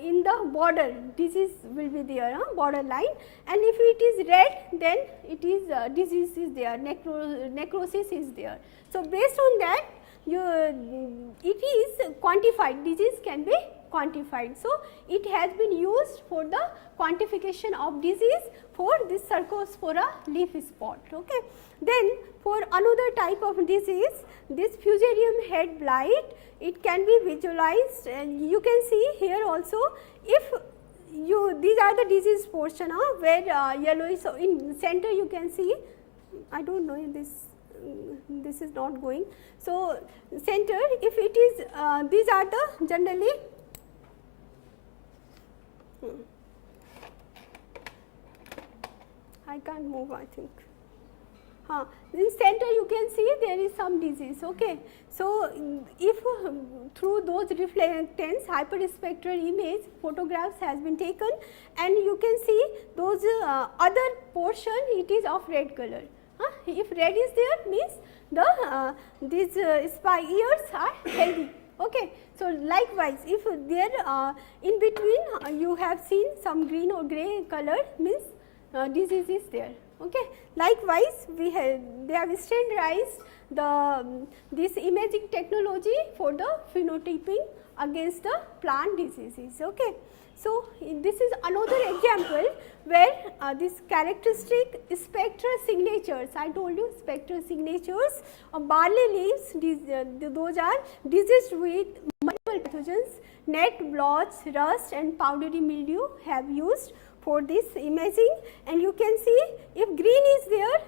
in the border disease will be there, border line, and if it is red, then it is disease is there, necrosis is there. So, based on that it is quantified, disease can be quantified. So, it has been used for the quantification of disease for this Cercospora leaf spot, okay. Then for another type of disease, this Fusarium head blight, it can be visualized, and you can see here also, if you, these are the disease portion where yellow is, so in center you can see, I do not know this is not going. So, center, if it is these are the generally I can't move, I think. In center you can see there is some disease. Okay. So, if through those reflectance hyperspectral image photographs has been taken, and you can see those other portion it is of red color. If red is there means the these spy ears are healthy. Okay. So, likewise if there in between you have seen some green or grey color means disease is there. Okay. Likewise, they have standardized this imaging technology for the phenotyping against the plant diseases. Okay. So, this is another example where this characteristic spectral signatures, I told you spectral signatures of barley leaves, those are diseased with multiple pathogens, net, blotch, rust and powdery mildew have used for this imaging, and you can see if green is there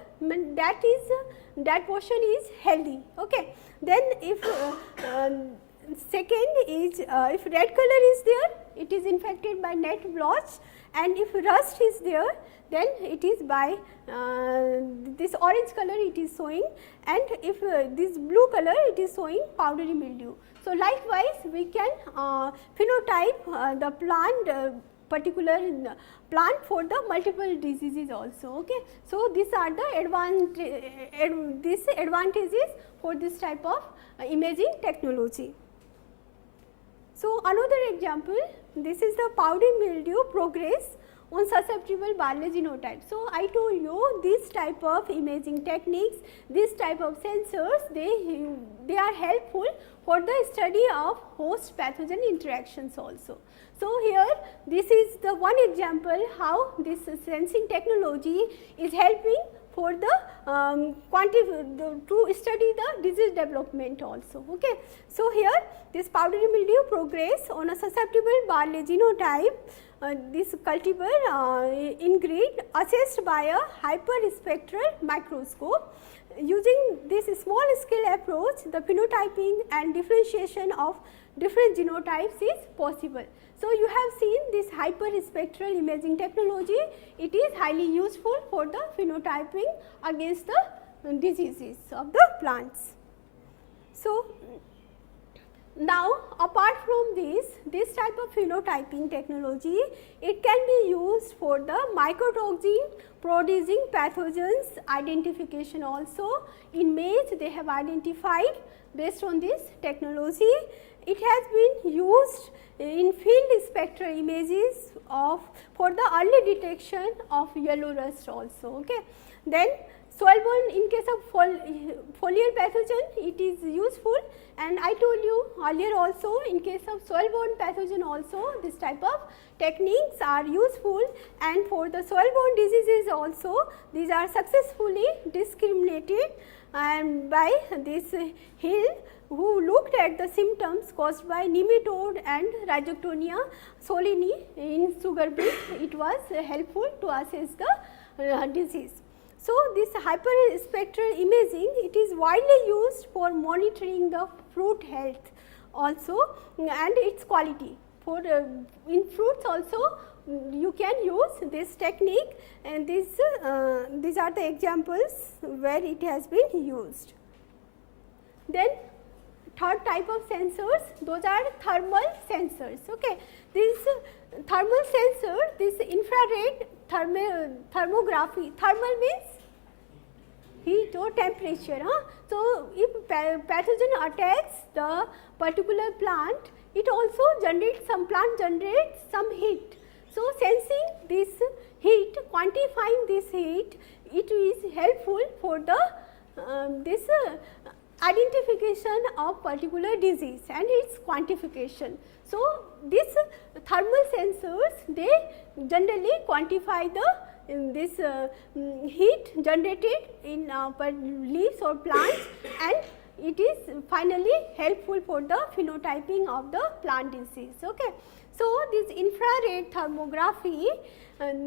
that portion is healthy. Okay. Then if second is if red color is there it is infected by net, blotch, and if rust is there then it is by this orange color it is showing, and if this blue color it is showing powdery mildew. So, likewise we can phenotype the plant particular plant for the multiple diseases also. Okay. So, these are the advantages for this type of imaging technology. So, another example, this is the powdery mildew progress on susceptible barley genotype. So, I told you this type of imaging techniques, this type of sensors, they are helpful for the study of host pathogen interactions also. So, here this is the one example how this sensing technology is helping for the to study the disease development also. Okay. So, here this powdery mildew progress on a susceptible barley genotype, this cultivar in green assessed by a hyperspectral microscope. Using this small scale approach, the phenotyping and differentiation of different genotypes is possible. So, you have seen this hyperspectral imaging technology, it is highly useful for the phenotyping against the diseases of the plants. So, now apart from this type of phenotyping technology, it can be used for the mycotoxin producing pathogens identification also. In maize they have identified based on this technology. It has been used in field spectral images of for the early detection of yellow rust also. Okay. Then soil-borne in case of foliar pathogen it is useful, and I told you earlier also in case of soil-borne pathogen also this type of techniques are useful, and for the soil-borne diseases also these are successfully discriminated and by this Hill, who looked at the symptoms caused by nematode and Rhizoctonia solani in sugar beet. It was helpful to assess the disease. So, this hyperspectral imaging it is widely used for monitoring the fruit health also and its quality. For in fruits also you can use this technique, and these are the examples where it has been used. Then third type of sensors, those are thermal sensors. Okay. This thermal sensor, this infrared thermography, thermal means heat or temperature. So, if pathogen attacks the particular plant, it also generates some heat. So, sensing this heat, quantifying this heat, it is helpful for the this identification of particular disease and its quantification. So, these thermal sensors they generally quantify the this heat generated in leaves or plants, and it is finally helpful for the phenotyping of the plant disease. Okay. So, this infrared thermography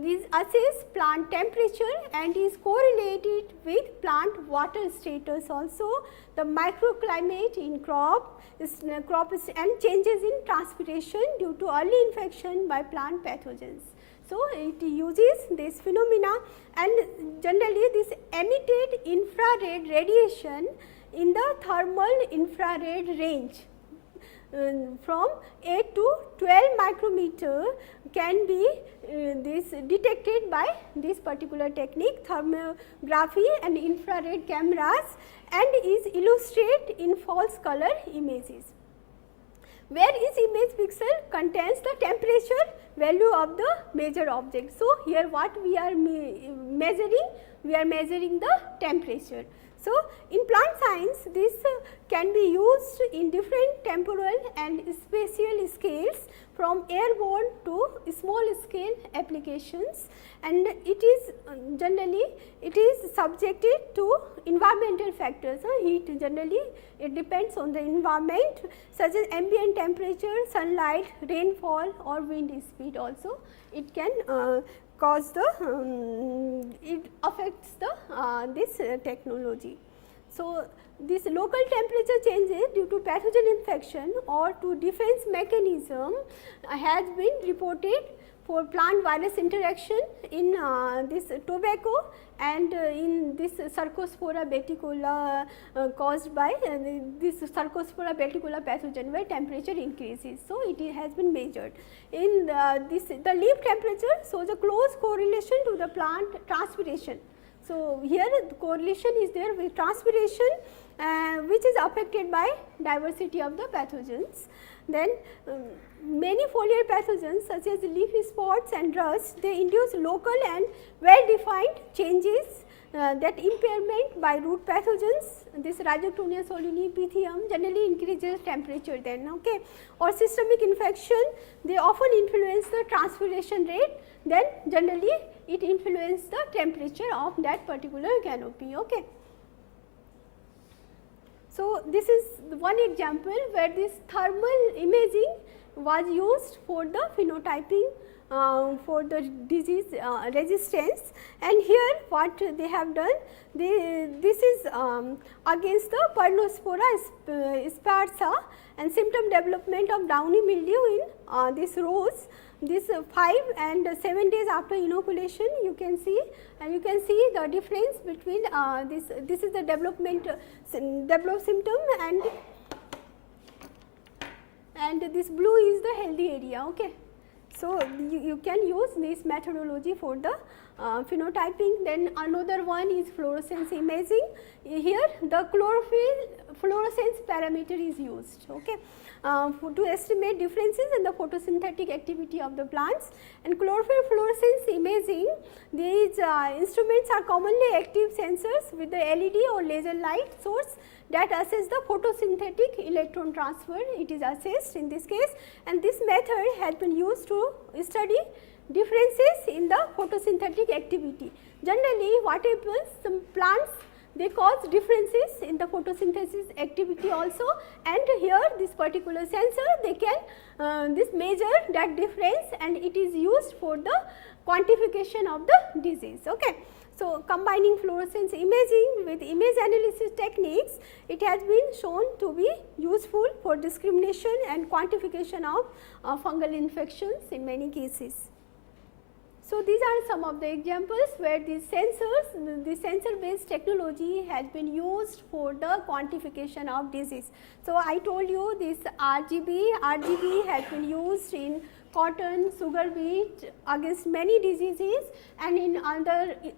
this assess plant temperature and is correlated with plant water status also, the microclimate in crop and changes in transpiration due to early infection by plant pathogens. So, it uses this phenomena, and generally this emitted infrared radiation in the thermal infrared range from 8 to 12 micrometer can be this detected by this particular technique, thermography and infrared cameras, and is illustrated in false color images, where each image pixel contains the temperature value of the measured object. So, here what we are measuring? We are measuring the temperature. So, in plant science this can be used in different temporal and spatial scales, from airborne to small scale applications, and it is generally it is subjected to environmental factors. Heat generally it depends on the environment, such as ambient temperature, sunlight, rainfall or wind speed also. It can cause the it affects the this technology. So, this local temperature changes due to pathogen infection or to defense mechanism has been reported for plant virus interaction in this tobacco and in this Cercospora beticola caused by this Cercospora beticola pathogen, where temperature increases. So, it has been measured. In the leaf temperature shows a close correlation to the plant transpiration. So, here the correlation is there with transpiration which is affected by diversity of the pathogens. Then many foliar pathogens such as leafy spots and rust, they induce local and well defined changes that impairment by root pathogens. This Rhizoctonia solani epithelium generally increases temperature then, okay, or systemic infection, they often influence the transpiration rate, then generally it influences the temperature of that particular canopy. Okay. So, this is one example where this thermal imaging was used for the phenotyping for the disease resistance, and here what they have done, this is against the Pernospora sparsa and symptom development of downy mildew in this rose. This 5 and 7 days after inoculation you can see, and you can see the difference between this is the development developed symptom, and this blue is the healthy area. Okay. So, you can use this methodology for the phenotyping. Then another one is fluorescence imaging. Here the chlorophyll fluorescence parameter is used. Okay. To estimate differences in the photosynthetic activity of the plants, and chlorophyll fluorescence imaging, these instruments are commonly active sensors with the LED or laser light source that assess the photosynthetic electron transfer. It is assessed in this case, and this method has been used to study differences in the photosynthetic activity. Generally what happens, some plants they cause differences in the photosynthesis activity also, and here this particular sensor they can this measure that difference, and it is used for the quantification of the disease. Okay. So, combining fluorescence imaging with image analysis techniques, it has been shown to be useful for discrimination and quantification of fungal infections in many cases. So, these are some of the examples where these sensors, the sensor based technology has been used for the quantification of disease. So, I told you this RGB has been used in cotton, sugar beet against many diseases and in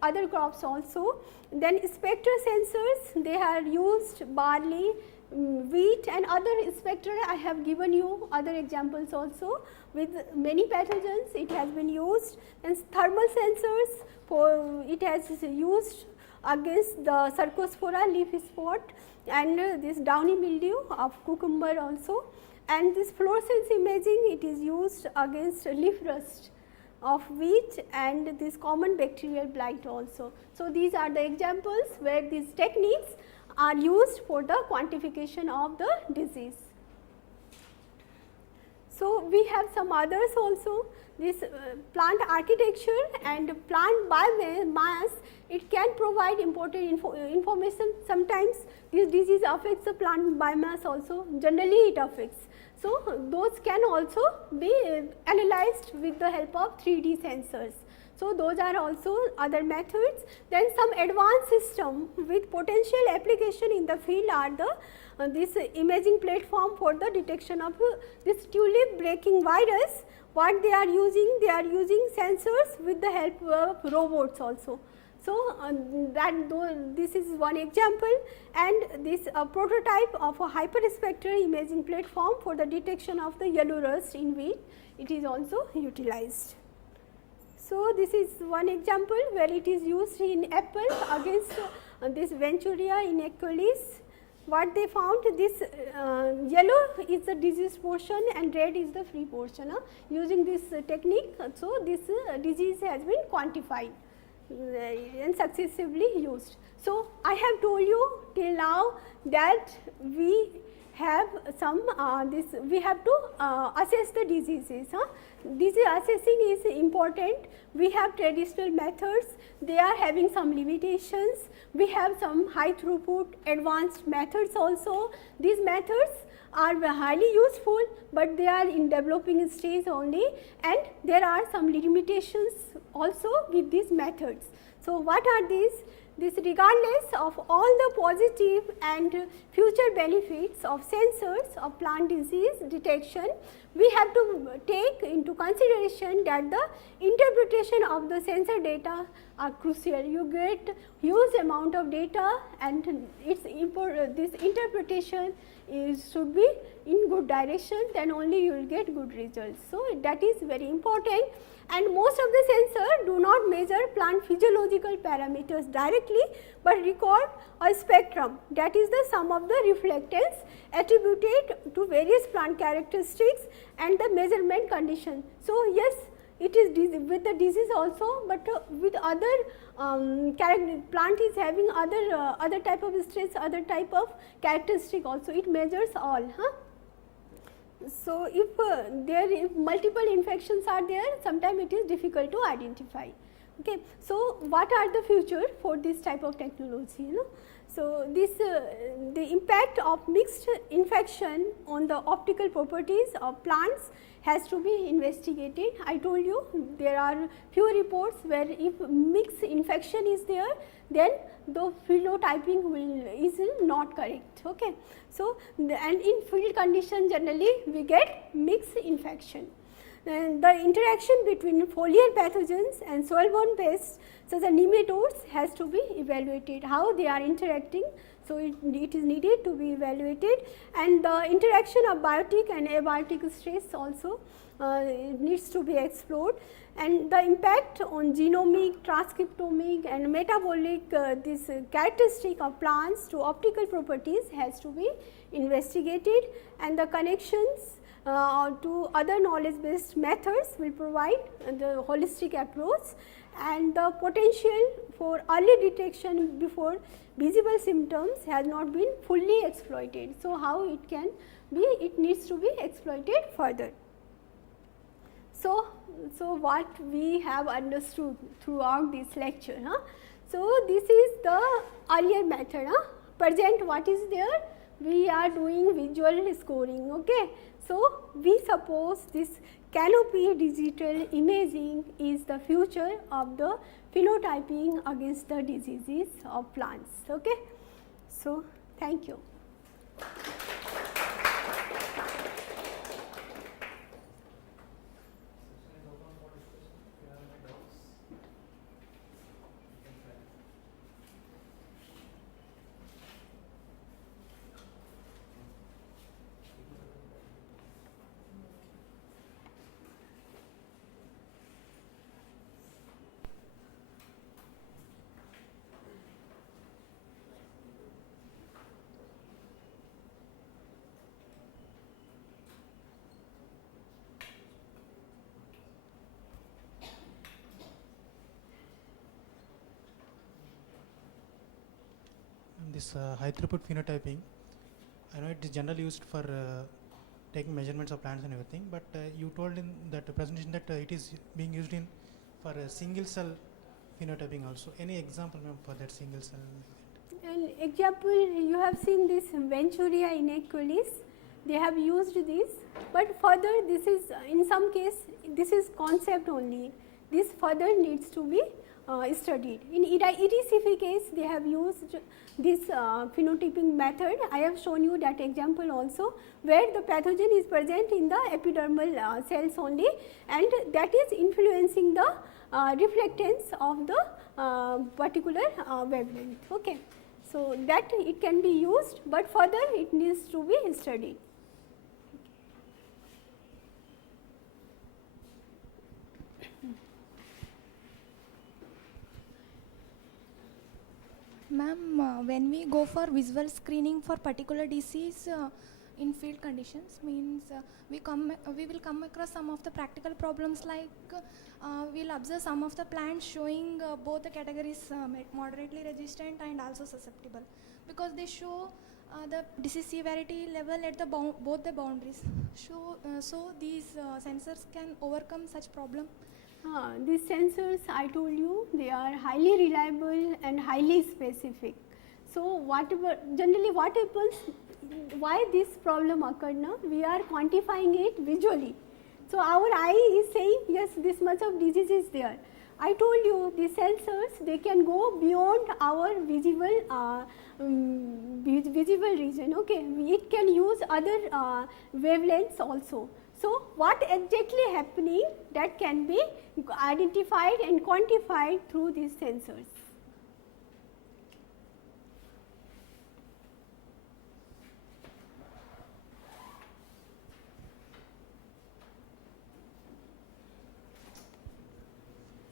other crops also. Then spectra sensors, they are used barley, wheat and other spectra. I have given you other examples also with many pathogens it has been used, and thermal sensors for it has used against the Cercospora leaf spot and this downy mildew of cucumber also, and this fluorescence imaging it is used against leaf rust of wheat and this common bacterial blight also. So, these are the examples where these techniques are used for the quantification of the disease. So, we have some others also, this plant architecture and plant biomass, it can provide important information. Sometimes this disease affects the plant biomass also, generally it affects. So, those can also be analyzed with the help of 3D sensors. So, those are also other methods. Then some advanced system with potential application in the field are the this imaging platform for the detection of this tulip breaking virus. What they are using sensors with the help of robots also. So, this is one example, and this prototype of a hyperspectral imaging platform for the detection of the yellow rust in wheat, it is also utilized. So, this is one example where it is used in apple against this Venturinia inequalis. What they found, this yellow is the disease portion and red is the free portion. Using this technique, so this disease has been quantified and successively used. So, I have told you till now that we have some we have to assess the diseases. Disease assessing is important. We have traditional methods, they are having some limitations. We have some high throughput advanced methods also. These methods are highly useful, but they are in developing stage only, and there are some limitations also with these methods. So, what are these? This regardless of all the positive and future benefits of sensors of plant disease detection, we have to take into consideration that the interpretation of the sensor data are crucial. You get huge amount of data, and this interpretation should be in good direction, then only you will get good results. So, that is very important, and most of the sensors do not measure plant physiological parameters directly, but record a spectrum, that is the sum of the reflectance attributed to various plant characteristics and the measurement condition. So, yes, it is with the disease also, but with other plant is having other type of stress, other type of characteristic also, it measures all. So, if if multiple infections are there, sometimes it is difficult to identify. Okay. So, what are the future for this type of technology? So, this the impact of mixed infection on the optical properties of plants has to be investigated. I told you there are few reports where if mixed infection is there, then the phenotyping is not correct. Okay. So, and in field condition generally we get mixed infection. And the interaction between foliar pathogens and soil-borne pests such as nematodes has to be evaluated, how they are interacting. So, it is needed to be evaluated, and the interaction of biotic and abiotic stress also needs to be explored, and the impact on genomic, transcriptomic and metabolic this characteristic of plants to optical properties has to be investigated, and the connections to other knowledge based methods will provide the holistic approach, and the potential for early detection before visible symptoms has not been fully exploited. So, how it can be, it needs to be exploited further. So, what we have understood throughout this lecture. So, this is the earlier method. Present what is there? We are doing visual scoring. Okay. So, we suppose this canopy digital imaging is the future of the phenotyping against the diseases of plants. Okay. So, thank you. This high throughput phenotyping, I know it is generally used for taking measurements of plants and everything, but you told in that presentation that it is being used in for single cell phenotyping also. Any example for that single cell? An example, you have seen this Venturinia inequalis, they have used this, but further this is in some case this is concept only, this further needs to be studied. In ETCP case they have used this phenotyping method. I have shown you that example also, where the pathogen is present in the epidermal cells only, and that is influencing the reflectance of the particular wavelength. Okay. So, that it can be used, but further it needs to be studied. Ma'am, when we go for visual screening for particular disease in field conditions, means we will come across some of the practical problems, like we'll observe some of the plants showing both the categories, moderately resistant and also susceptible, because they show the disease severity level at the both the boundaries. So these sensors can overcome such problem. These sensors, I told you, they are highly reliable and highly specific. So, whatever generally what happens, why this problem occurred now, we are quantifying it visually. So, our eye is saying yes, this much of disease is there. I told you the sensors, they can go beyond our visible visible region. Okay, it can use other wavelengths also. So, what exactly happening, that can be identified and quantified through these sensors.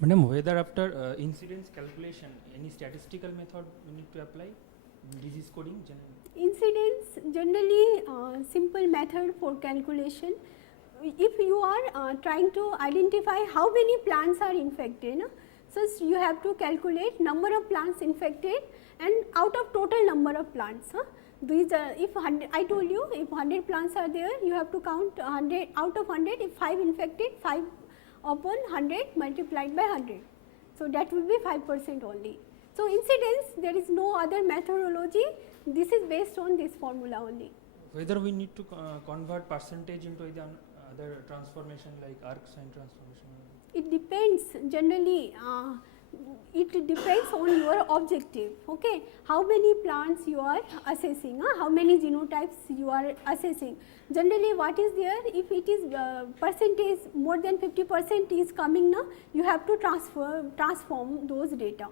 Madam, whether after incidence calculation, any statistical method we need to apply disease coding generally? Incidence, generally simple method for calculation. If you are trying to identify how many plants are infected, so you have to calculate number of plants infected and out of total number of plants. These are, if 100, I told you, if 100 plants are there, you have to count 100 out of 100. If 5 infected, 5 upon 100 multiplied by 100. So that will be 5% only. So incidence, there is no other methodology. This is based on this formula only. Whether we need to convert percentage into the other transformation like arc sign transformation? It depends generally, it depends on your objective. Okay, how many plants you are assessing, how many genotypes you are assessing. Generally what is there, if it is percentage more than 50% is coming now, you have to transform those data.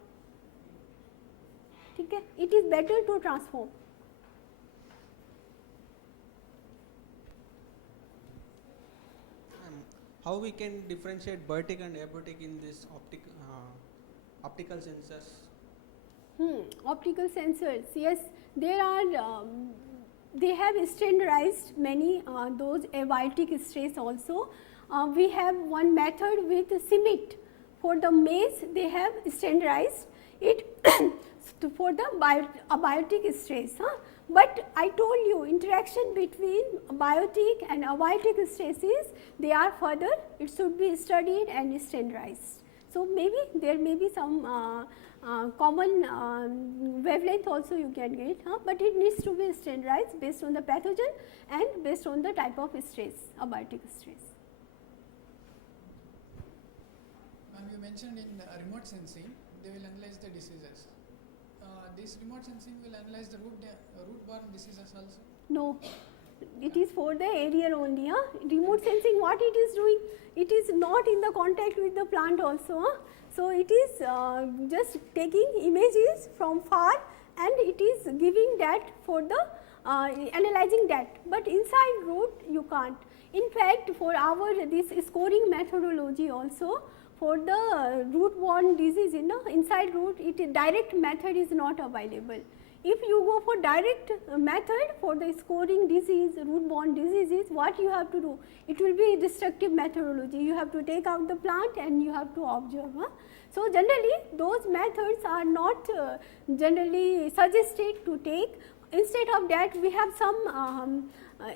Okay, it is better to transform. How we can differentiate biotic and abiotic in this optical sensors? Optical sensors, yes, there are, they have standardized many those abiotic strays also. We have one method with CIMIT. For the maize, they have standardized it for the abiotic strays. But I told you, interaction between biotic and abiotic stresses, they are further, it should be studied and standardized. So maybe there may be some common wavelength also you can get, but it needs to be standardized based on the pathogen and based on the type of stress, abiotic stress. Ma'am, you mentioned in remote sensing, they will analyze the diseases. This remote sensing will analyze the root-borne diseases also? No, it is for the area only. Remote sensing, what it is doing? It is not in the contact with the plant also. So it is just taking images from far and it is giving that for the analyzing that. But inside root you can't. In fact, for our this scoring methodology also, for the root-borne disease, inside root, direct method is not available. If you go for direct method for the scoring disease, root-borne diseases, what you have to do? It will be destructive methodology. You have to take out the plant and you have to observe. So generally, those methods are not generally suggested to take. Instead of that, we have some,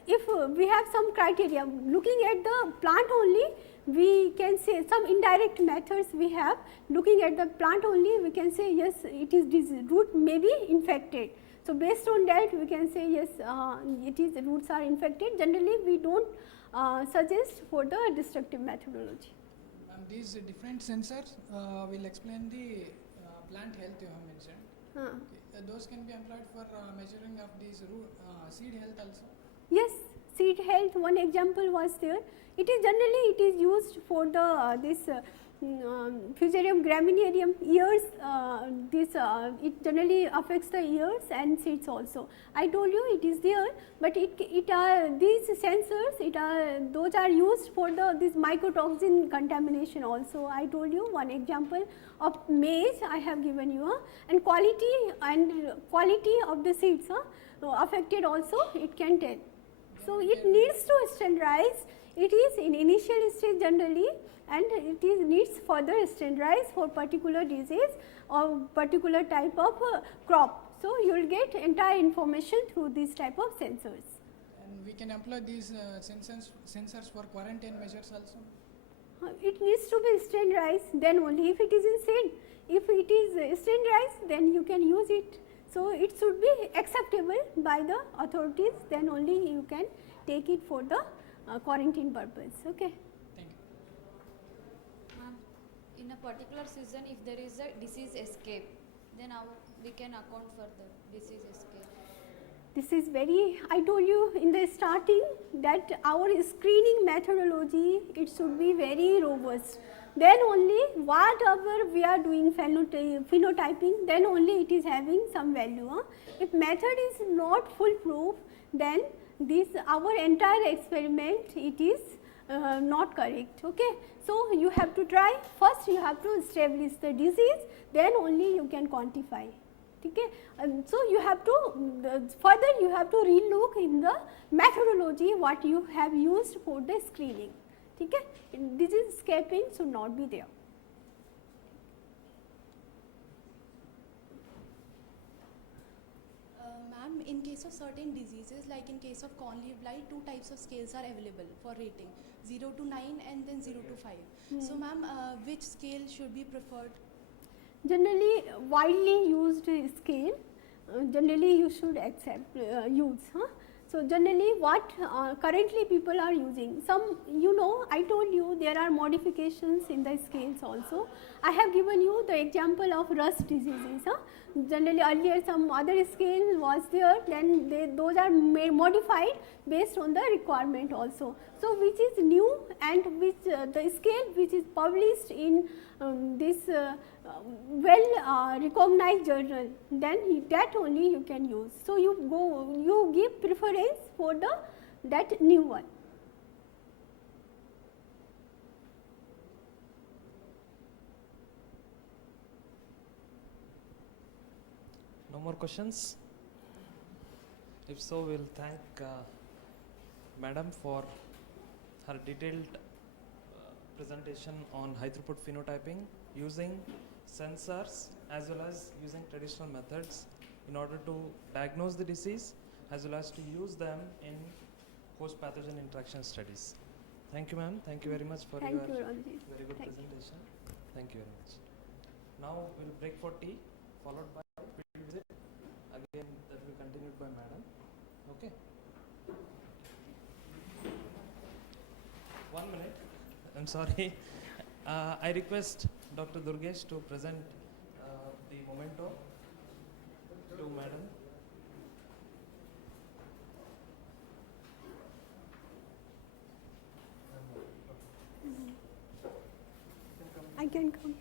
if we have some criteria, looking at the plant only, we can say some indirect methods we have. Looking at the plant only, we can say yes, it is disease, root may be infected. So based on that, we can say yes, it is roots are infected. Generally, we don't suggest for the destructive methodology. These different sensors will explain the plant health you have mentioned. Okay. Those can be employed for measuring of these seed health also. Yes, seed health. One example was there. It is generally it is used for the Fusarium graminearium ears. It generally affects the ears and seeds also. I told you it is there, but it are these sensors. Those are used for this mycotoxin contamination also. I told you one example of maize I have given you, and quality of the seeds affected also it can tell. So it needs to standardize. It is in initial stage generally, and it needs further standardize for particular disease or particular type of crop. So you will get entire information through these type of sensors. And we can employ these sensors for quarantine measures also. It needs to be standardized, then only if it is in seed. If it is standardized, then you can use it. So it should be acceptable by the authorities, then only you can take it for the quarantine purpose. Okay. Thank you. Ma'am, in a particular season, if there is a disease escape, then how we can account for the disease escape? This is very, I told you in the starting that our screening methodology, it should be very robust. Then only whatever we are doing phenotyping, then only it is having some value. If method is not foolproof, then this our entire experiment it is not correct. Okay. So you have to try, first you have to establish the disease, then only you can quantify. Okay. So you have to further you have to relook in the methodology what you have used for the screening. Okay. Disease escaping should not be there. Ma'am, in case of certain diseases, like in case of corn leaf blight, two types of scales are available for rating, 0 to 9 and then 0 to 5. So ma'am, which scale should be preferred? Generally widely used scale, generally you should accept use. So generally what currently people are using, some I told you there are modifications in the scales also. I have given you the example of rust diseases. Generally earlier some other scale was there, then those are modified based on the requirement also. So which is new and which the scale which is published in this recognized journal, then that only you can use. So you give preference for that new one. No more questions? If so, we'll thank Madam for her detailed presentation on high throughput phenotyping using sensors as well as using traditional methods in order to diagnose the disease as well as to use them in host pathogen interaction studies. Thank you, ma'am. Thank you very much for your very good presentation. Thank you very much. Now we'll break for tea, followed by field visit. Again, that will be continued by Madam. Okay. 1 minute. I'm sorry. I request Dr. Durgesh to present the memento to Madam. I can come.